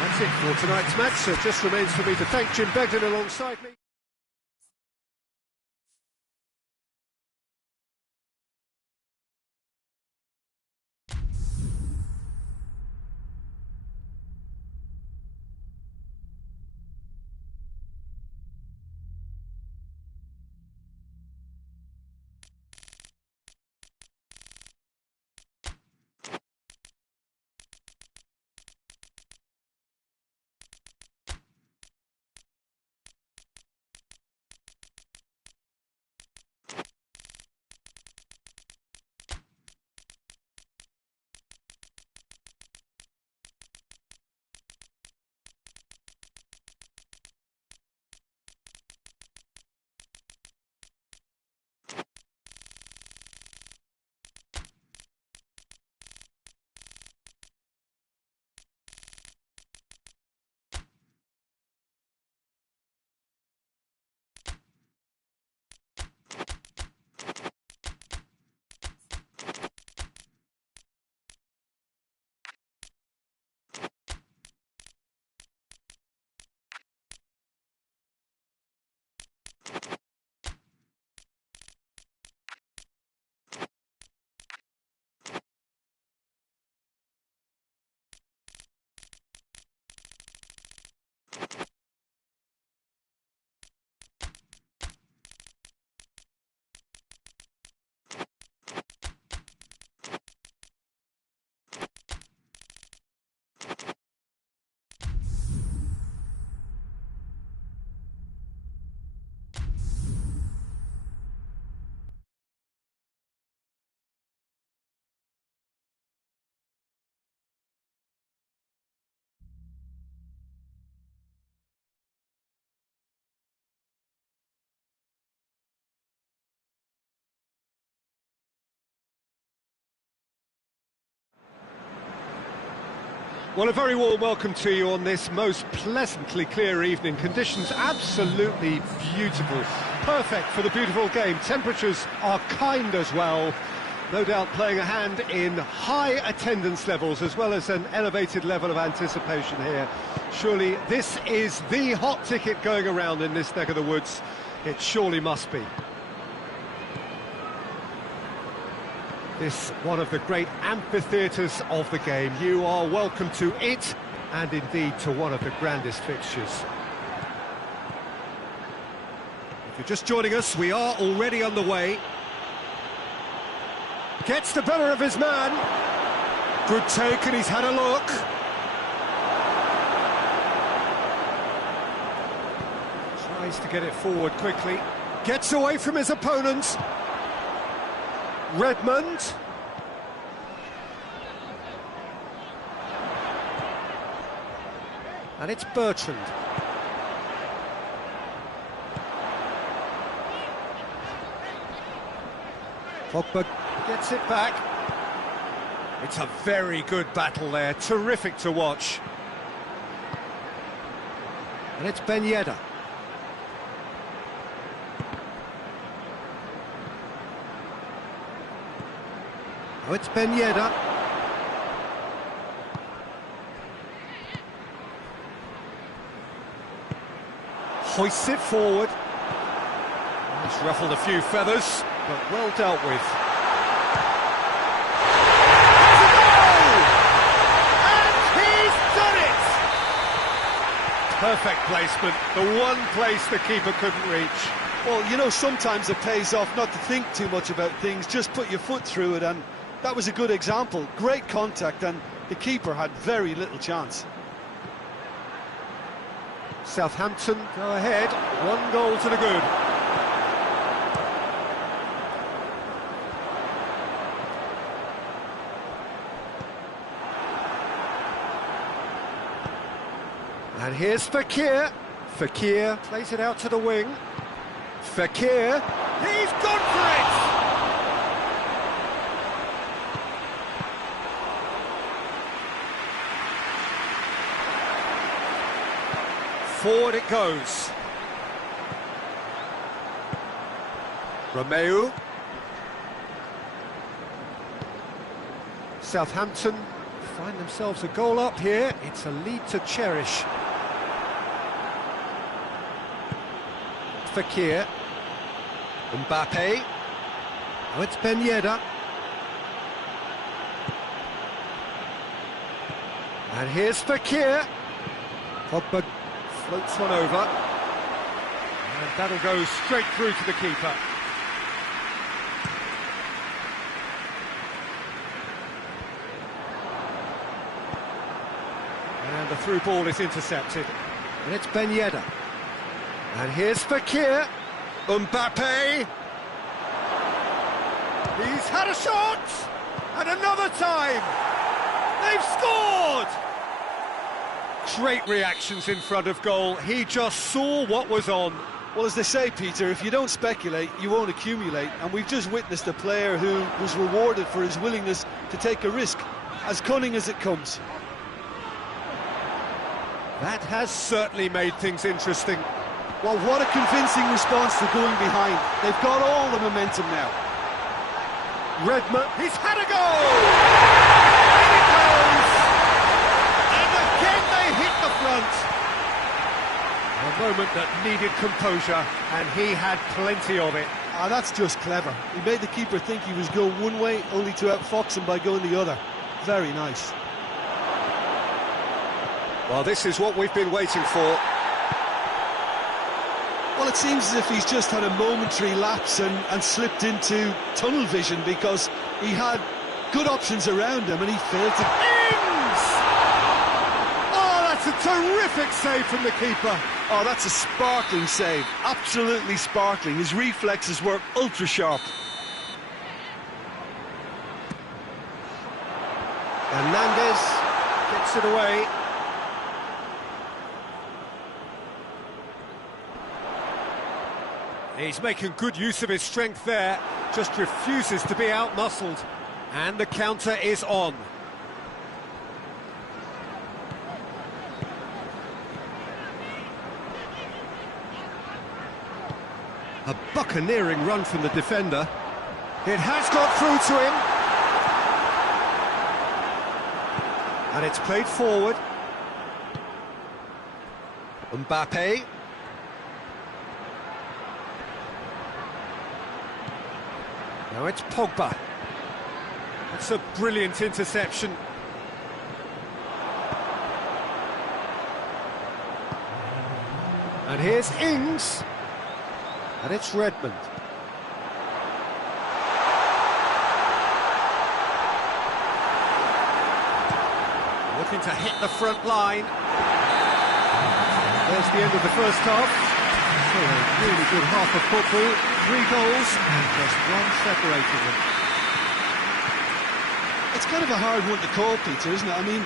That's it for tonight's match, so it just remains for me to thank Jim Beglin alongside me. Well, a very warm welcome to you on this most pleasantly clear evening. Conditions absolutely beautiful. Perfect for the beautiful game. Temperatures are kind as well. No doubt playing a hand in high attendance levels as well as an elevated level of anticipation here. Surely this is the hot ticket going around in this neck of the woods. It surely must be. This one of the great amphitheatres of the game. You are welcome to it, and indeed to one of the grandest fixtures. If you're just joining us, we are already underway. Gets the better of his man. Good take, and he's had a look. Tries to get it forward quickly. Gets away from his opponent. Redmond. And it's Bertrand. Pogba gets it back. It's a very good battle there, terrific to watch. And it's Ben Yedder. Oh, it's Ben Yedder. Hoists it forward. It's ruffled a few feathers, but well dealt with. And he's done it! Perfect placement, the one place the keeper couldn't reach. Well, you know, sometimes it pays off not to think too much about things, just put your foot through it, and that was a good example. Great contact, and the keeper had very little chance. Southampton go ahead, 1 goal to the good. And here's Fekir. Fekir plays it out to the wing. Fekir, he's gone for it! Forward it goes. Romeu. Southampton find themselves a goal up here. It's a lead to cherish. Fekir. Mbappe. Oh, it's Ben Yedder. And here's Fekir. Pogba floats one over. And that'll go straight through to the keeper. And the through ball is intercepted. And it's Ben Yedder. And here's Fekir. Mbappe. He's had a shot. And another time. They've scored. Great reactions in front of goal. He just saw what was on. Well, as they say, Peter, if you don't speculate, you won't accumulate. And we've just witnessed a player who was rewarded for his willingness to take a risk, as cunning as it comes. That has certainly made things interesting. Well, what a convincing response to going behind. They've got all the momentum now. Redmond, he's had a goal! In it goes! And again they hit the front. A moment that needed composure, and he had plenty of it. Ah, that's just clever. He made the keeper think he was going one way, only to outfox him by going the other. Very nice. Well, this is what we've been waiting for. Well, it seems as if he's just had a momentary lapse and slipped into tunnel vision, because he had good options around him and he failed to... Ings! Oh, that's a terrific save from the keeper. Oh, that's a sparkling save. Absolutely sparkling. His reflexes were ultra sharp. Hernandez gets it away. He's making good use of his strength there, just refuses to be out-muscled. And the counter is on. A buccaneering run from the defender. It has got through to him. And it's played forward. Mbappe. Now it's Pogba. That's a brilliant interception. And here's Ings. And it's Redmond. Looking to hit the front line. There's the end of the first half. So a really good half of football. 3 goals and just one separating them. It's kind of a hard one to call, Peter, isn't it? I mean,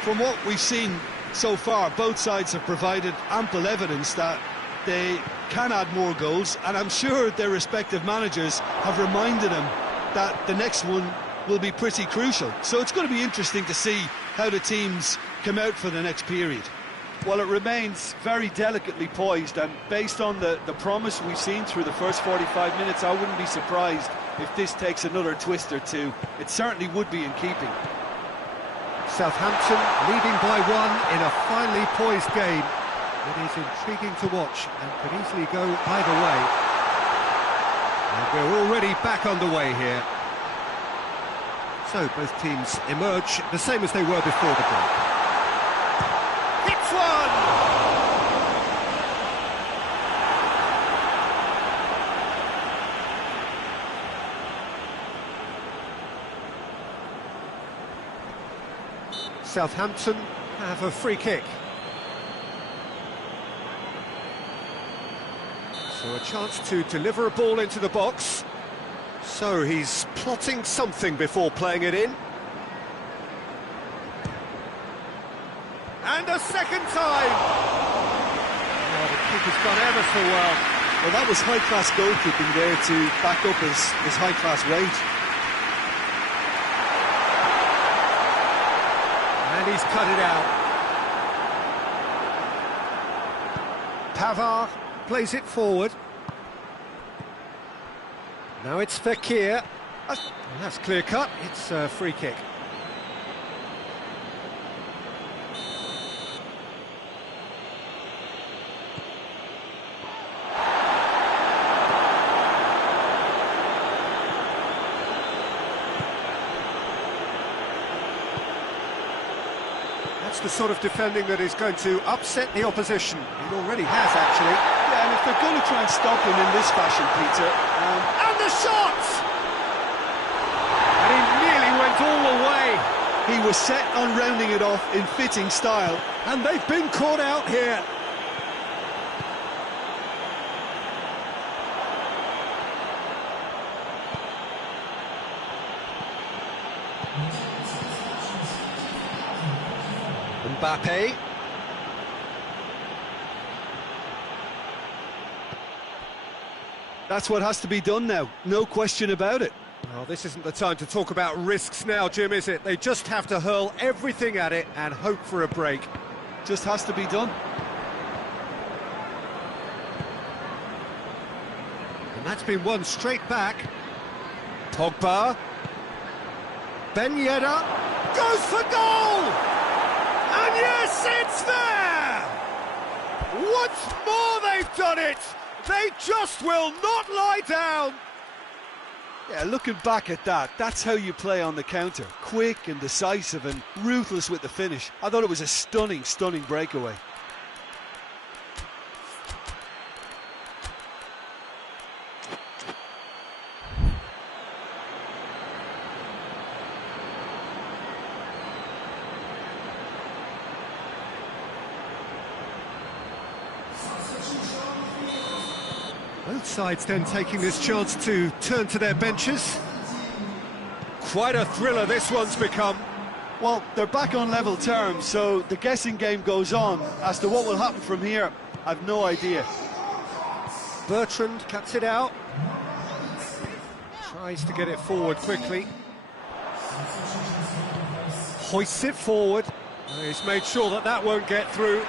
from what we've seen so far, both sides have provided ample evidence that they can add more goals, and I'm sure their respective managers have reminded them that the next one will be pretty crucial. So it's going to be interesting to see how the teams come out for the next period. Well, it remains very delicately poised, and based on the promise we've seen through the first 45 minutes, I wouldn't be surprised if this takes another twist or two. It certainly would be in keeping. Southampton leading by 1 in a finely poised game. It is intriguing to watch and could easily go either way. And we're already back underway here. So both teams emerge the same as they were before the break. It's one! Southampton have a free kick. So a chance to deliver a ball into the box. So he's plotting something before playing it in. And a second time! Oh, the keeper's done ever so well. Well, that was high-class goalkeeping there to back up his high-class rate. And he's cut it out. Pavard plays it forward. Now it's Fekir. That's clear cut. It's a free kick. That's the sort of defending that is going to upset the opposition. It already has, actually. Yeah, and if they're going to try and stop him in this fashion, Peter... And the shot! And he nearly went all the way. He was set on rounding it off in fitting style. And they've been caught out here. Mbappe. That's what has to be done now, no question about it. Well, this isn't the time to talk about risks now, Jim, is it? They just have to hurl everything at it and hope for a break. Just has to be done. And that's been won straight back. Pogba. Ben Yedder goes for goal! And yes, it's there! Once more they've done it! They just will not lie down! Yeah, looking back at that, that's how you play on the counter. Quick and decisive and ruthless with the finish. I thought it was a stunning, stunning breakaway. Both sides then taking this chance to turn to their benches. Quite a thriller this one's become. Well, they're back on level terms, so the guessing game goes on. As to what will happen from here, I've no idea. Bertrand cuts it out. Tries to get it forward quickly. Hoists it forward. He's made sure that that won't get through.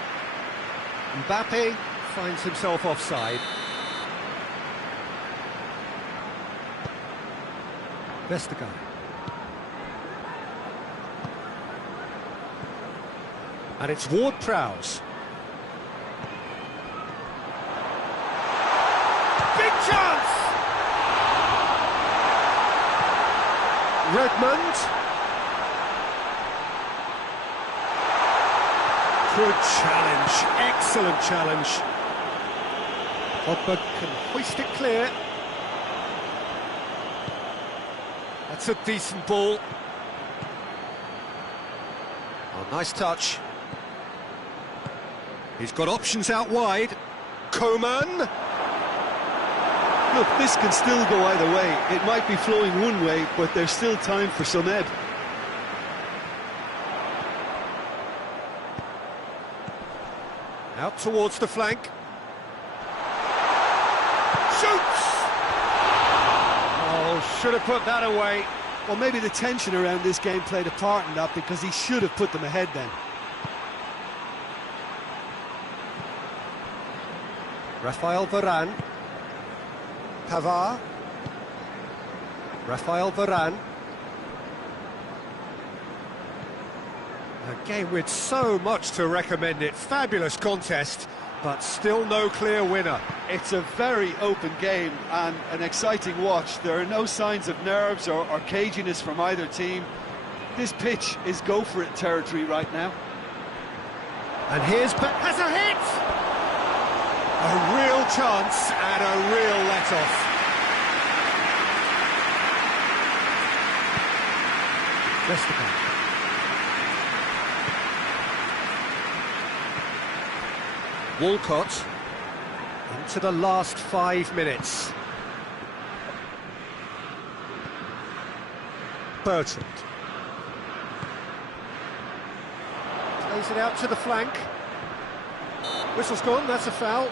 Mbappe finds himself offside. Vestergaard. And it's Ward-Prowse. Big chance! Redmond. Good challenge, excellent challenge. Pogba can hoist it clear. That's a decent ball. Oh, nice touch. He's got options out wide. Coman. Look, this can still go either way. It might be flowing one way, but there's still time for some ebb. Out towards the flank. Shoots! Oh, should have put that away. Well, maybe the tension around this game played a part in that, because he should have put them ahead then. Raphael Varane. Pavard. Raphael Varane. A game with so much to recommend it. Fabulous contest, but still no clear winner. It's a very open game and an exciting watch. There are no signs of nerves or caginess from either team. This pitch is go-for-it territory right now. And here's has a hit! A real chance and a real let-off. Vestergaard. Walcott into the last 5 minutes. Bertrand plays it out to the flank. Whistle's gone, that's a foul.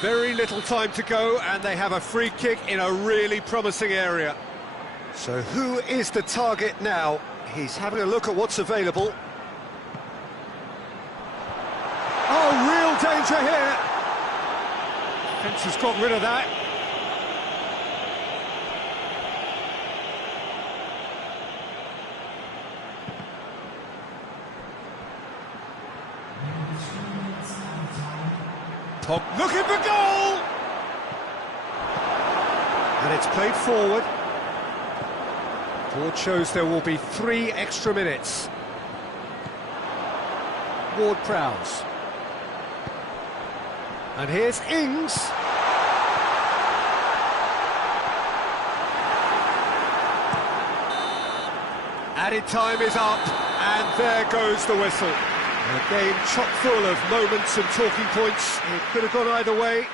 Very little time to go, and they have a free kick in a really promising area. So who is the target now? He's having a look at what's available. Oh, real danger here. Fence has got rid of that. Looking for goal! And it's played forward. Board shows there will be 3 extra minutes. Ward-Prowse. And here's Ings. Added time is up, and there goes the whistle. A game chock full of moments and talking points. It could have gone either way,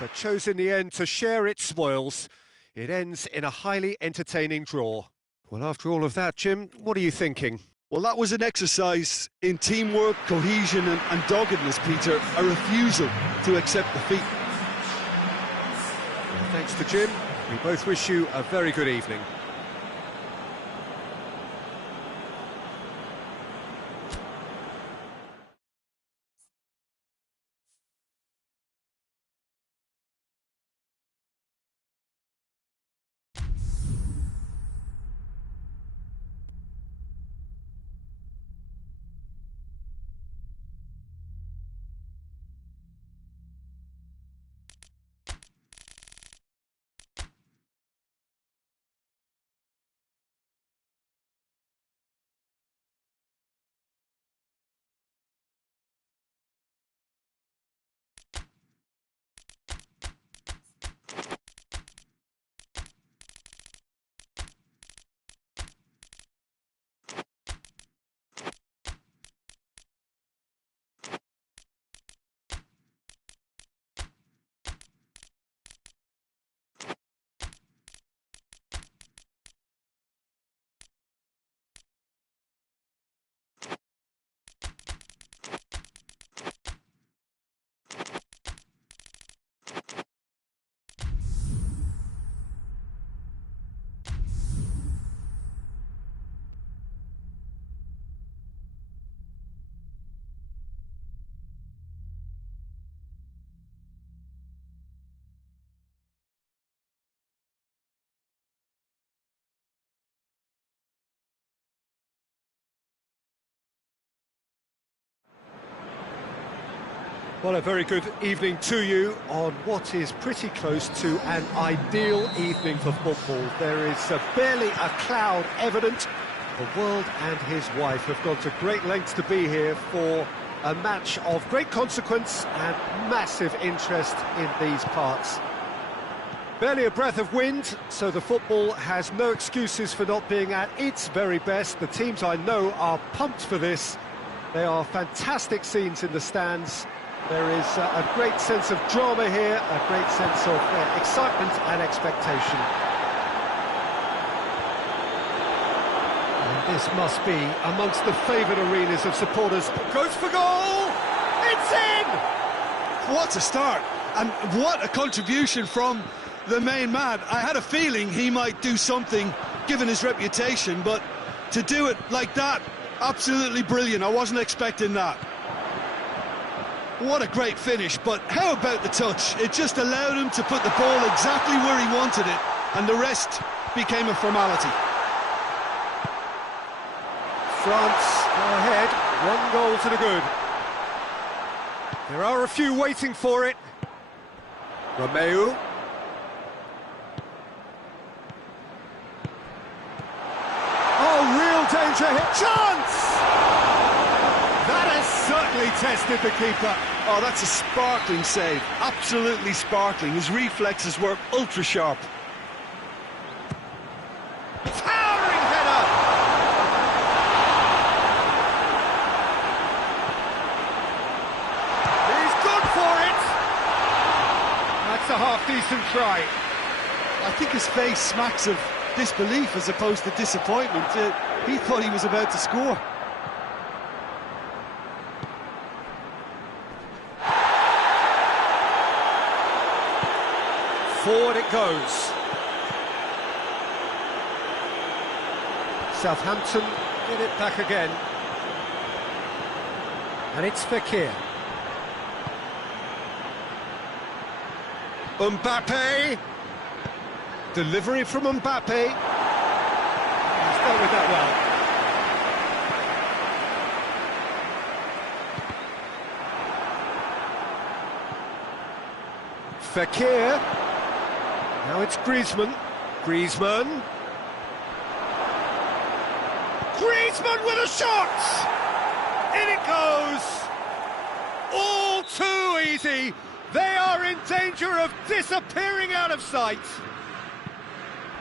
but chose in the end to share its spoils. It ends in a highly entertaining draw. Well, after all of that, Jim, what are you thinking? Well, that was an exercise in teamwork, cohesion and doggedness, Peter. A refusal to accept defeat. Well, thanks to Jim. We both wish you a very good evening. Well, a very good evening to you on what is pretty close to an ideal evening for football. There is barely a cloud evident. The world and his wife have gone to great lengths to be here for a match of great consequence and massive interest in these parts. Barely a breath of wind, so the football has no excuses for not being at its very best. The teams I know are pumped for this. They are fantastic scenes in the stands. There is a great sense of drama here, a great sense of excitement and expectation. And this must be amongst the favoured arenas of supporters. Goes for goal! It's in! What a start, and what a contribution from the main man. I had a feeling he might do something, given his reputation, but to do it like that, absolutely brilliant. I wasn't expecting that. What a great finish, but how about the touch? It just allowed him to put the ball exactly where he wanted it, and the rest became a formality. France go ahead, 1 goal to the good. There are a few waiting for it. Romeu. Oh, real danger here. Chance! That has certainly tested the keeper. Oh, that's a sparkling save. Absolutely sparkling. His reflexes were ultra sharp. Towering header! He's good for it! That's a half-decent try. I think his face smacks of disbelief as opposed to disappointment. He thought he was about to score. Forward it goes. Southampton get it back again. And it's Fekir. Mbappe. Delivery from Mbappe. He's dealt with that well. Fekir. Now it's Griezmann. Griezmann. Griezmann with a shot! In it goes! All too easy. They are in danger of disappearing out of sight.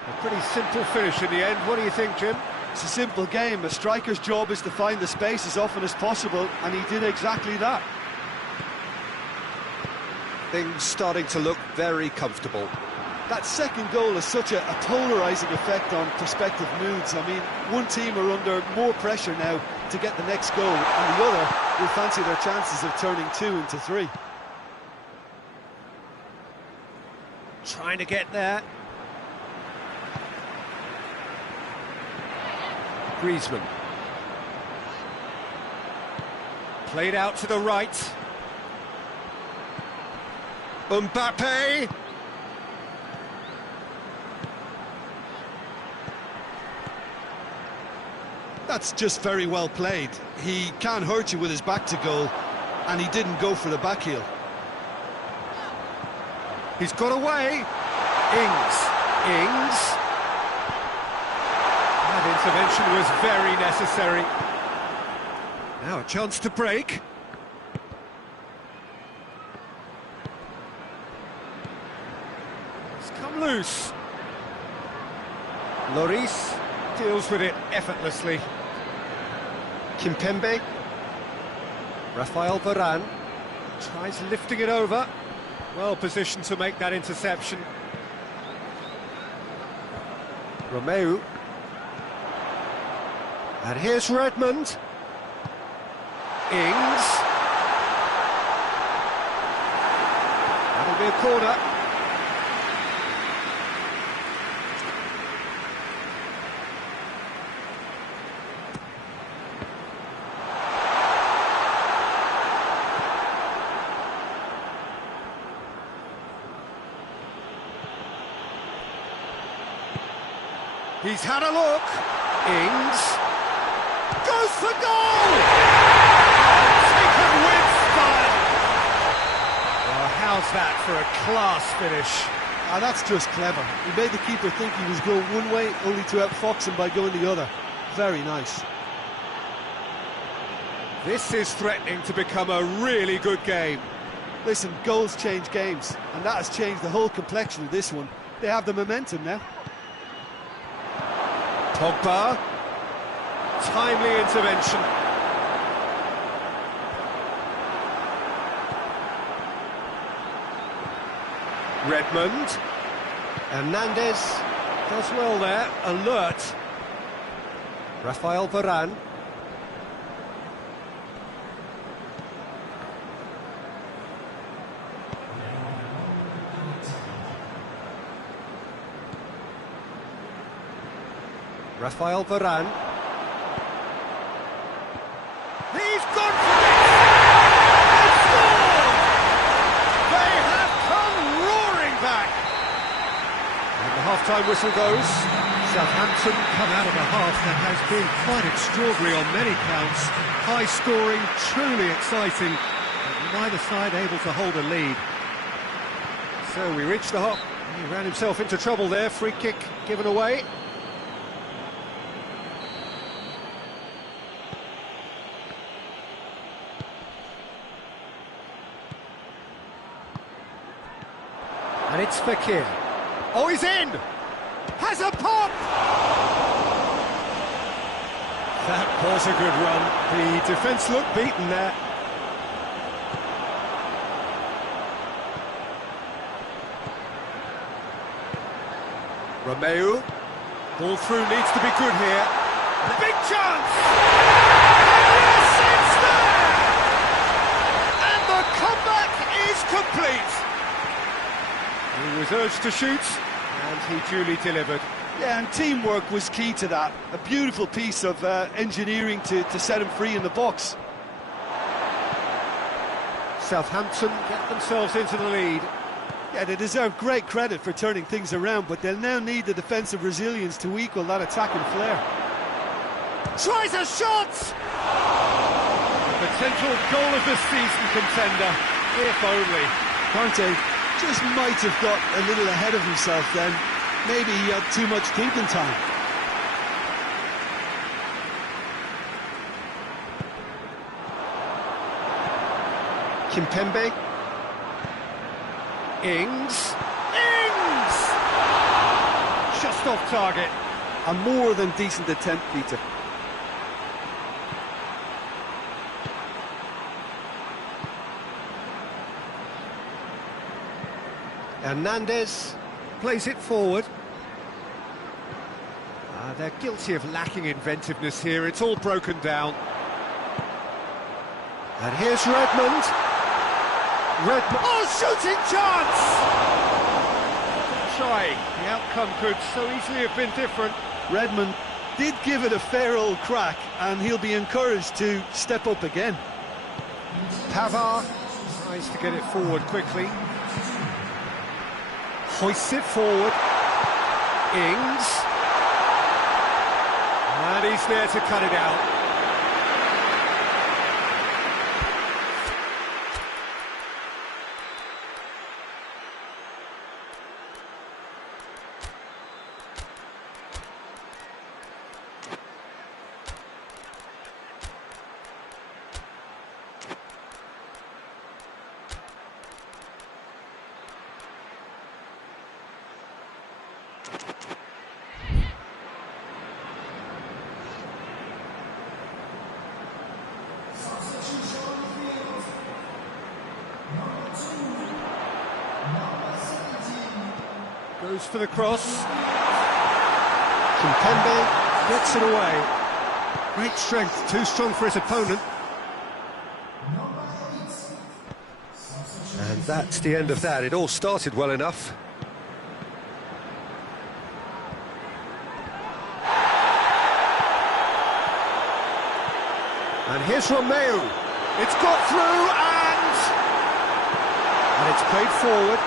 A pretty simple finish in the end. What do you think, Jim? It's a simple game. A striker's job is to find the space as often as possible, and he did exactly that. Things starting to look very comfortable. That second goal has such a polarising effect on prospective moods. I mean, one team are under more pressure now to get the next goal, and the other will fancy their chances of turning 2 into 3. Trying to get there. Griezmann. Played out to the right. Mbappe. That's just very well played. He can't hurt you with his back to goal, and he didn't go for the back heel. He's got away. Ings. That intervention was very necessary. Now a chance to break. It's come loose. Lloris deals with it effortlessly. Kimpembe. Rafael Varane tries lifting it over. Well positioned to make that interception. Romeu. And here's Redmond. Ings. That'll be a corner. He's had a look. Ings goes for goal! Taken with style. How's that for a class finish? Ah, that's just clever. He made the keeper think he was going one way, only to outfox him by going the other. Very nice. This is threatening to become a really good game. Listen, goals change games, and that has changed the whole complexion of this one. They have the momentum now. Pogba. Timely intervention. Redmond. Hernandez does well there, alert. Rafael Varane. Rafael Varane. He's gone for it! And scored! They have come roaring back! And the half-time whistle goes. Southampton come out of a half that has been quite extraordinary on many counts. High-scoring, truly exciting, but neither side able to hold a lead. So we reach the half. He ran himself into trouble there. Free kick given away. And it's Fekir. Oh, he's in! Has a pop! That was a good run. The defence looked beaten there. Romeu. Ball through needs to be good here. Big chance! Yes, it's there! And the comeback is complete. He was urged to shoot, and he duly delivered. Yeah, and teamwork was key to that. A beautiful piece of engineering to set him free in the box. Southampton get themselves into the lead. Yeah, they deserve great credit for turning things around, but they'll now need the defensive resilience to equal that attacking flair. Tries a shot! A potential goal of the season contender, if only. Conte just might have got a little ahead of himself then. Maybe he had too much thinking time. Kimpembe. Ings! Just off target. A more than decent attempt, Peter. Hernandez plays it forward. They're guilty of lacking inventiveness here. It's all broken down. And here's Redmond. Oh, shooting chance! Trying. The outcome could so easily have been different. Redmond did give it a fair old crack, and he'll be encouraged to step up again. Pavard tries to get it forward quickly. Hoists it forward. Ings. And he's there to cut it out. Goes for the cross. Kimpembe gets it away. Great strength, too strong for his opponent. And that's the end of that. It all started well enough. And here's Romeu. It's got through and it's played forward.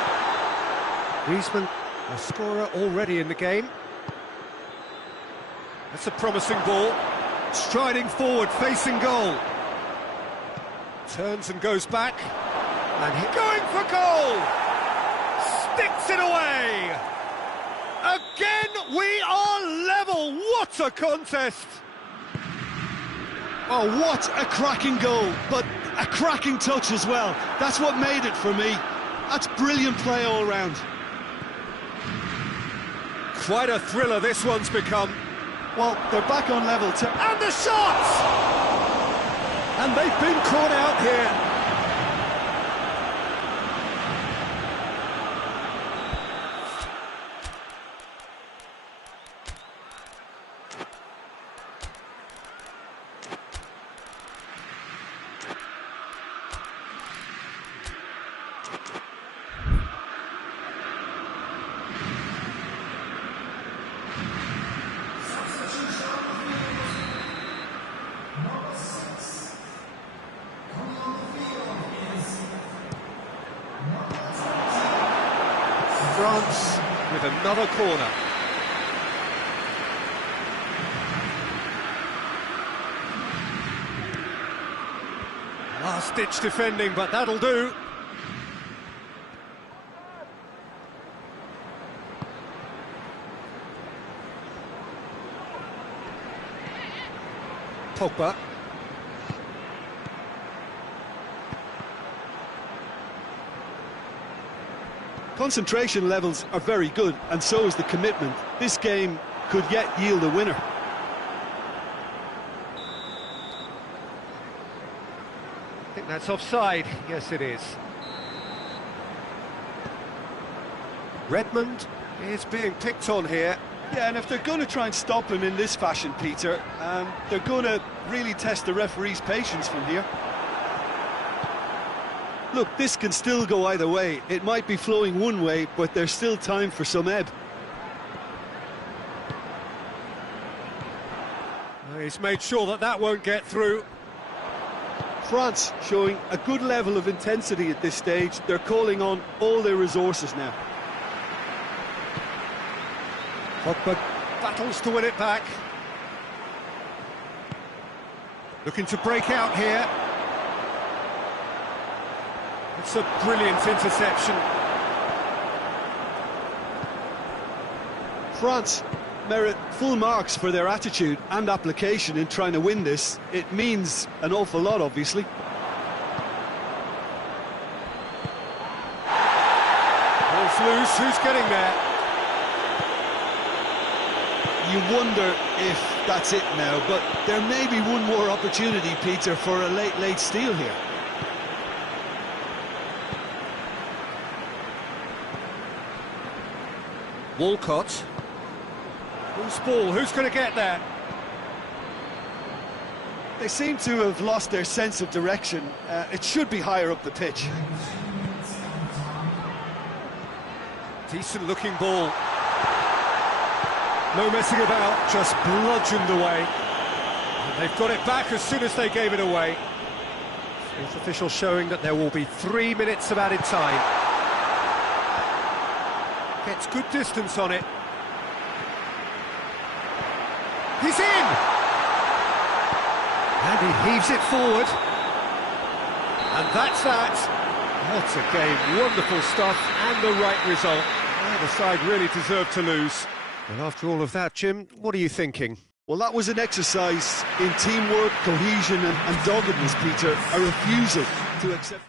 Griezmann, a scorer already in the game. That's a promising ball. Striding forward, facing goal. Turns and goes back. And he going for goal! Sticks it away! Again, we are level! What a contest! Oh, what a cracking goal, but a cracking touch as well. That's what made it for me. That's brilliant play all round. Quite a thriller this one's become. Well, they're back on level two. And the shot! And they've been caught out here. France with another corner. Last-ditch defending, but that'll do. Pogba. Concentration levels are very good, and so is the commitment. This game could yet yield a winner. I think that's offside. Yes, it is. Redmond is being picked on here. Yeah, and if they're going to try and stop him in this fashion, Peter, they're going to really test the referee's patience from here. Look, this can still go either way. It might be flowing one way, but there's still time for some ebb. He's made sure that that won't get through. France showing a good level of intensity at this stage. They're calling on all their resources now. Pogba battles to win it back. Looking to break out here. It's a brilliant interception. France merit full marks for their attitude and application in trying to win this. It means an awful lot, obviously. Ball's loose, who's getting there? You wonder if that's it now, but there may be one more opportunity, Peter, for a late steal here. Walcott. Loose ball, who's going to get there? They seem to have lost their sense of direction. It should be higher up the pitch. Decent looking ball. No messing about, just bludgeoned away. And they've got it back as soon as they gave it away. Fourth official showing that there will be 3 minutes of added time. Gets good distance on it. He's in! And he heaves it forward. And that's that. What a game, wonderful stuff, and the right result. Neither side really deserved to lose. And after all of that, Jim, what are you thinking? Well, that was an exercise in teamwork, cohesion and doggedness, Peter. A refusal to accept...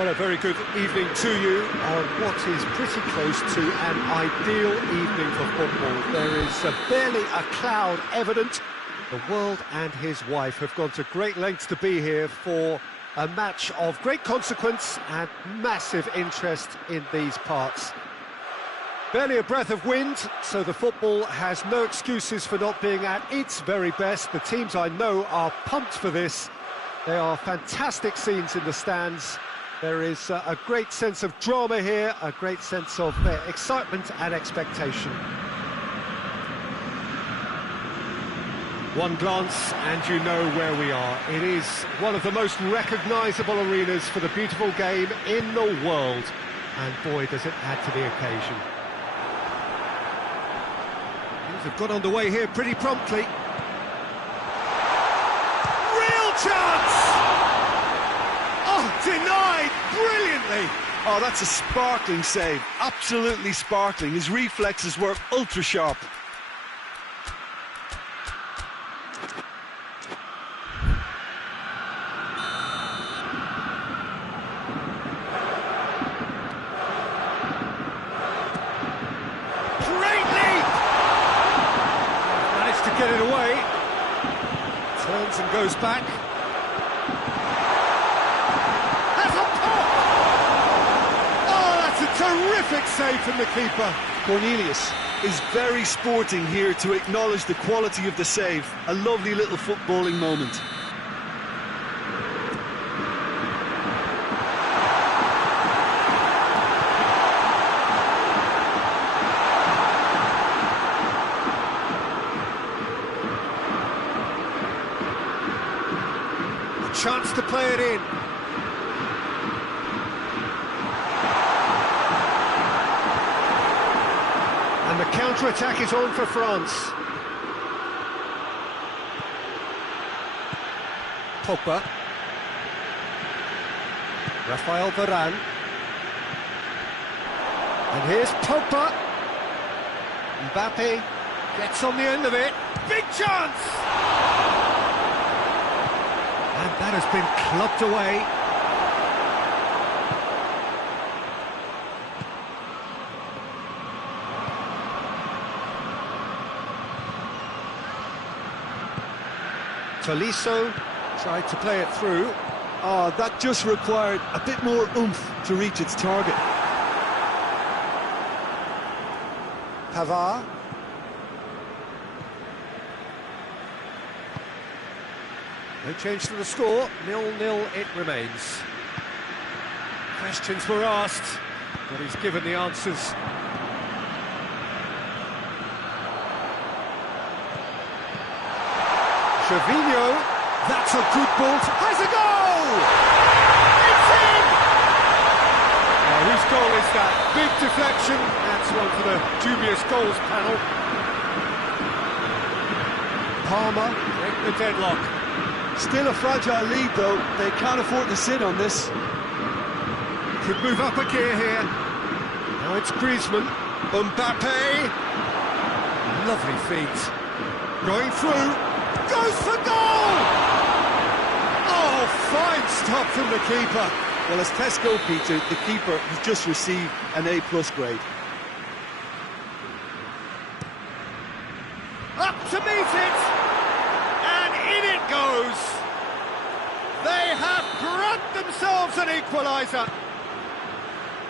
Well, a very good evening to you on what is pretty close to an ideal evening for football. There is barely a cloud evident. The world and his wife have gone to great lengths to be here for a match of great consequence and massive interest in these parts. Barely a breath of wind, so the football has no excuses for not being at its very best. The teams I know are pumped for this. They are fantastic scenes in the stands. There is a great sense of drama here, a great sense of excitement and expectation. One glance and you know where we are. It is one of the most recognisable arenas for the beautiful game in the world. And boy, does it add to the occasion. Things have got underway here pretty promptly. Real chance! Oh, denied brilliantly! Oh, that's a sparkling save. Absolutely sparkling. His reflexes were ultra sharp. Get it away, turns and goes back, has a pop! Oh, that's a terrific save from the keeper. Cornelius is very sporting here to acknowledge the quality of the save. A lovely little footballing moment. Chance to play it in. And the counter-attack is on for France. Pogba. Raphael Varane. And here's Pogba. Mbappe gets on the end of it. Big chance! And that has been clubbed away. Tolisso tried to play it through. Oh, that just required a bit more oomph to reach its target. Pavard. No change to the score, 0-0 it remains. Questions were asked, but he's given the answers. Gervinho, that's a good ball, has a goal! It's in! Now, whose goal is that? Big deflection, that's one for the dubious goals panel. Palmer, break the deadlock. Still a fragile lead, though. They can't afford to sit on this. Could move up a gear here. Now it's Griezmann. Mbappe. Lovely feet. Going through. Goes for goal! Oh, fine stop from the keeper. Well, as Tesco, Peter, the keeper has just received an A+ grade. Up to meet it! And in it goes! They have grabbed themselves an equaliser!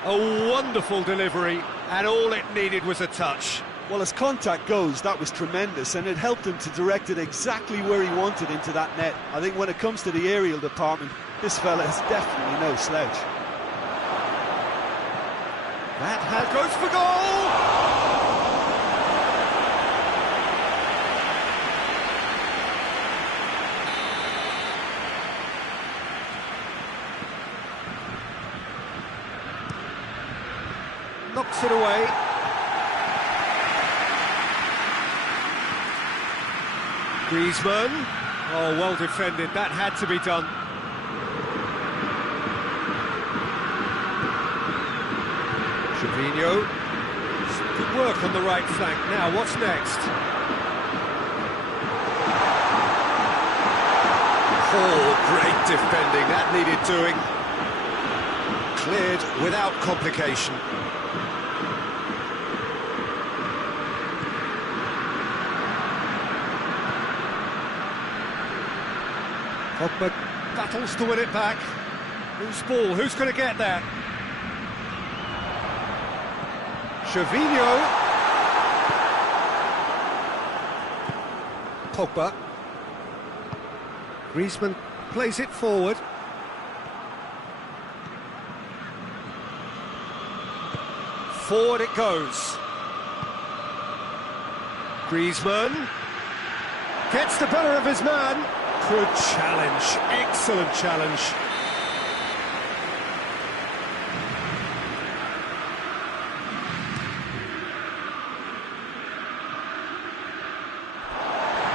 A wonderful delivery, and all it needed was a touch. Well, as contact goes, that was tremendous, and it helped him to direct it exactly where he wanted into that net. I think when it comes to the aerial department, this fella is definitely no slouch. That goes for goal! Knocks it away. Griezmann. Oh, well defended. That had to be done. Gervinho. Some good work on the right flank. Now, what's next? Oh, great defending. That needed doing. Cleared without complication. Pogba battles to win it back. Who's ball? Who's going to get that? Gervinho. Pogba. Griezmann plays it forward. Forward it goes. Griezmann gets the better of his man. Good challenge, excellent challenge.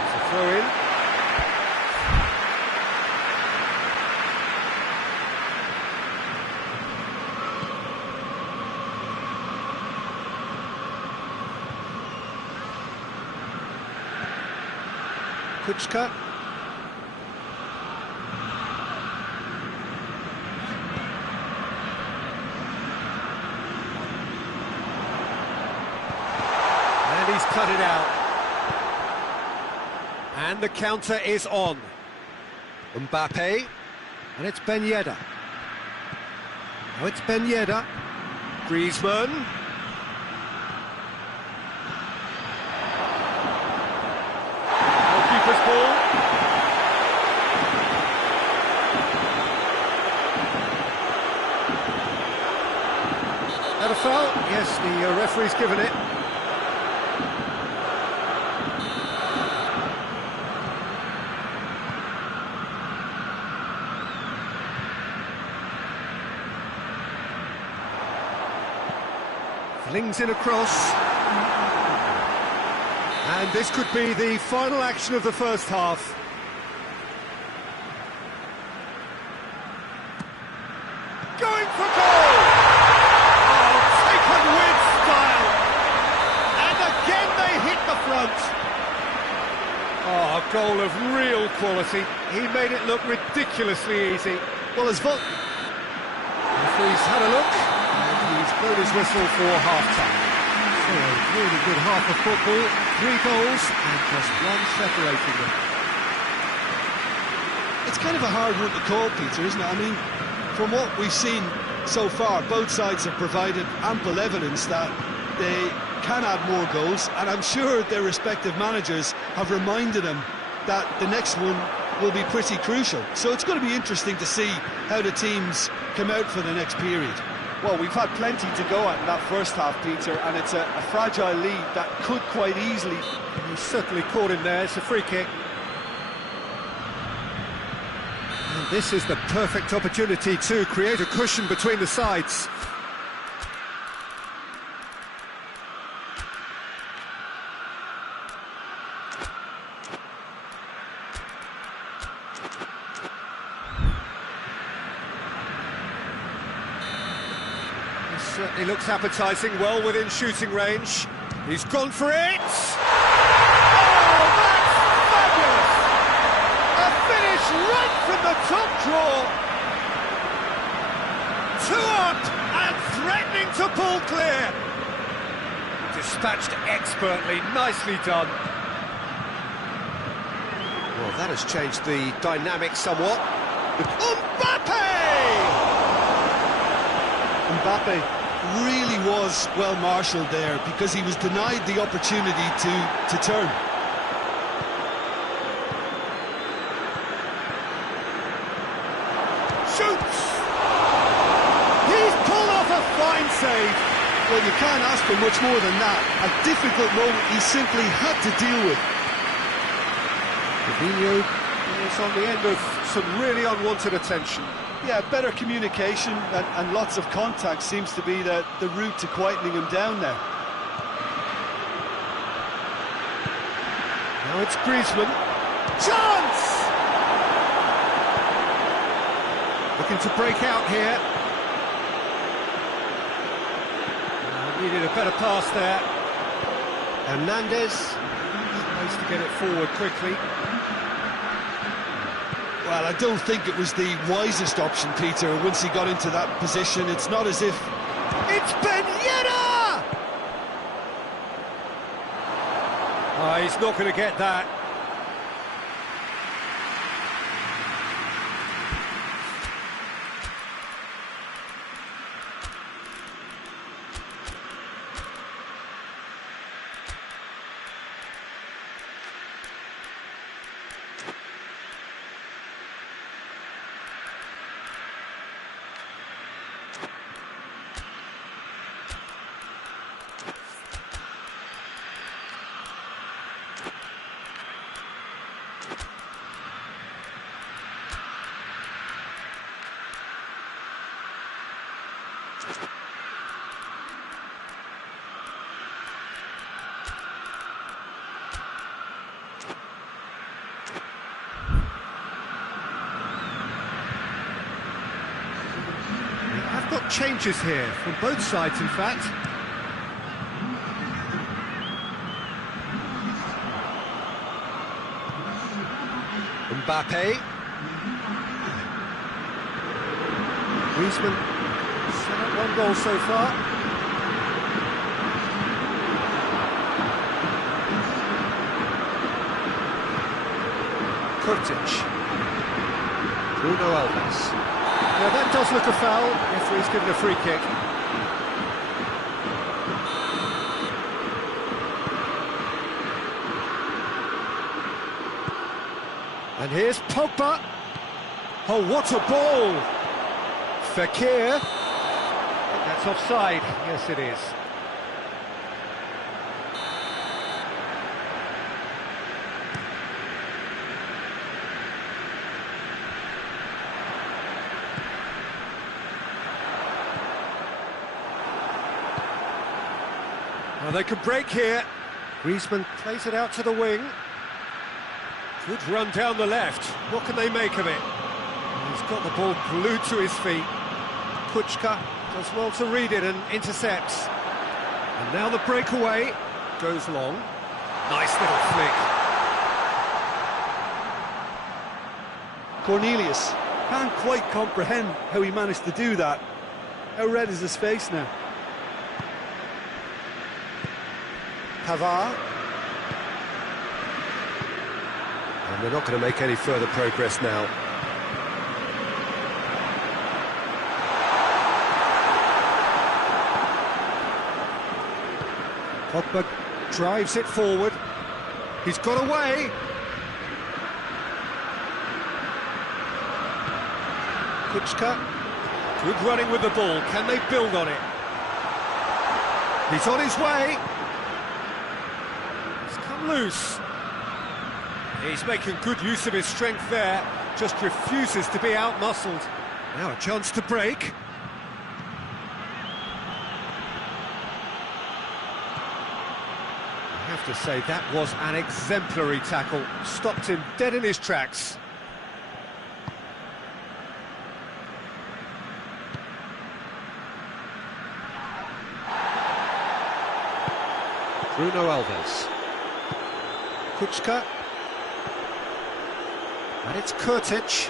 It's a throw in. Kuczka. And he's cut it out. And the counter is on. Mbappe. And it's Ben Yedder. Now it's Ben Yedder. Griezmann. Goalkeeper's ball. That a foul? Yes, the referee's given it. Flings in across. And this could be the final action of the first half. Going for goal! Oh, taken with style! And again they hit the front. Oh, a goal of real quality. He made it look ridiculously easy. Well, as referee's had a look, and he's blown his whistle for half-time. So a really good half of football, 3 goals and just one separating them. It's kind of a hard one to call, Peter, isn't it? I mean, from what we've seen so far, both sides have provided ample evidence that they can add more goals, and I'm sure their respective managers have reminded them that the next one will be pretty crucial. So it's going to be interesting to see how the teams come out for the next period. Well, we've had plenty to go at in that first half, Peter, and it's a fragile lead that could quite easily... He's certainly caught him there, it's a free kick. And this is the perfect opportunity to create a cushion between the sides. Certainly looks appetising, well within shooting range. He's gone for it! Oh, that's fabulous! A finish right from the top draw! 2 up and threatening to pull clear! Dispatched expertly, nicely done. Well, that has changed the dynamic somewhat. Mbappe really was well marshalled there because he was denied the opportunity to turn. Shoots! He's pulled off a fine save. Well, you can't ask for much more than that. A difficult moment he simply had to deal with. Fabinho is on the end of some really unwanted attention. Yeah, better communication and lots of contact seems to be the route to quietening him down now. Now it's Griezmann. Chance! Looking to break out here. Needed a better pass there. Hernandez. Supposed to get it forward quickly. Well, I don't think it was the wisest option, Peter, once he got into that position. It's not as if... It's Ben Yedder! Oh, he's not going to get that. I've got changes here from both sides, in fact. Mbappe. Griezmann set up one goal so far. Kurtic. Bruno Alves. Now that does look a foul. Referee's given a free kick. And here's Pogba. Oh, what a ball! Fekir. That's offside. Yes, it is. Well, they could break here. Griezmann plays it out to the wing. Good run down the left. What can they make of it? He's got the ball glued to his feet. Kuchka does well to read it and intercepts. And now the breakaway goes long. Nice little flick. Cornelius can't quite comprehend how he managed to do that. How red is his face now? Pavard. And they're not going to make any further progress now. Pogba drives it forward. He's got away. Kuchka. Good running with the ball. Can they build on it? He's on his way. He's come loose. He's making good use of his strength there. Just refuses to be out-muscled. Now a chance to break. I have to say, that was an exemplary tackle. Stopped him dead in his tracks. Bruno Alves. Kuchka. And it's Kurtic.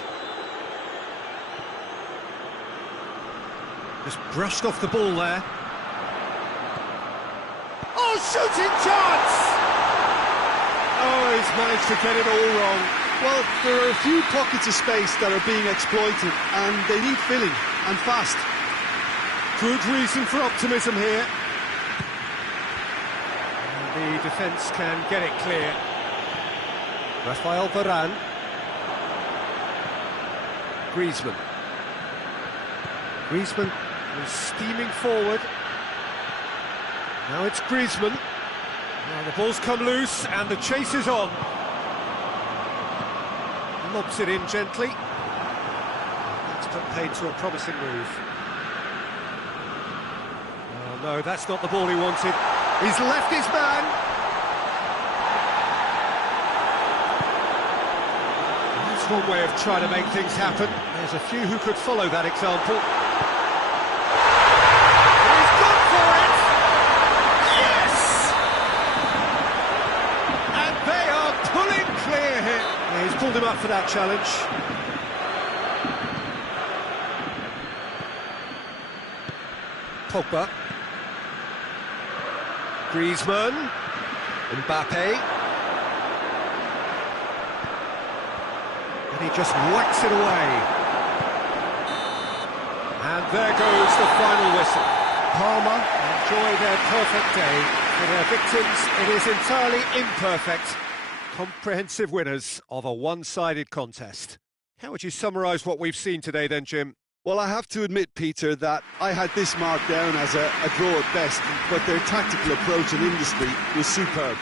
Just brushed off the ball there. Oh, shooting chance! Oh, he's managed to get it all wrong. Well, there are a few pockets of space that are being exploited, and they need filling, and fast. Good reason for optimism here. And the defence can get it clear. Rafael Varane. Griezmann. Griezmann was steaming forward. Now it's Griezmann. Now the ball's come loose and the chase is on. Lobs it in gently. That's put paid to a promising move. Oh no, that's not the ball he wanted. He's left his man. That's one way of trying to make things happen. There's a few who could follow that example. He's gone for it! Yes! And they are pulling clear here. Yeah, he's pulled him up for that challenge. Pogba. Griezmann. Mbappe. And he just whacks it away. And there goes the final whistle. Parma enjoy their perfect day. For their victims, it is entirely imperfect. Comprehensive winners of a one-sided contest. How would you summarise what we've seen today then, Jim? Well, I have to admit, Peter, that I had this marked down as a draw at best, but their tactical approach and industry was superb.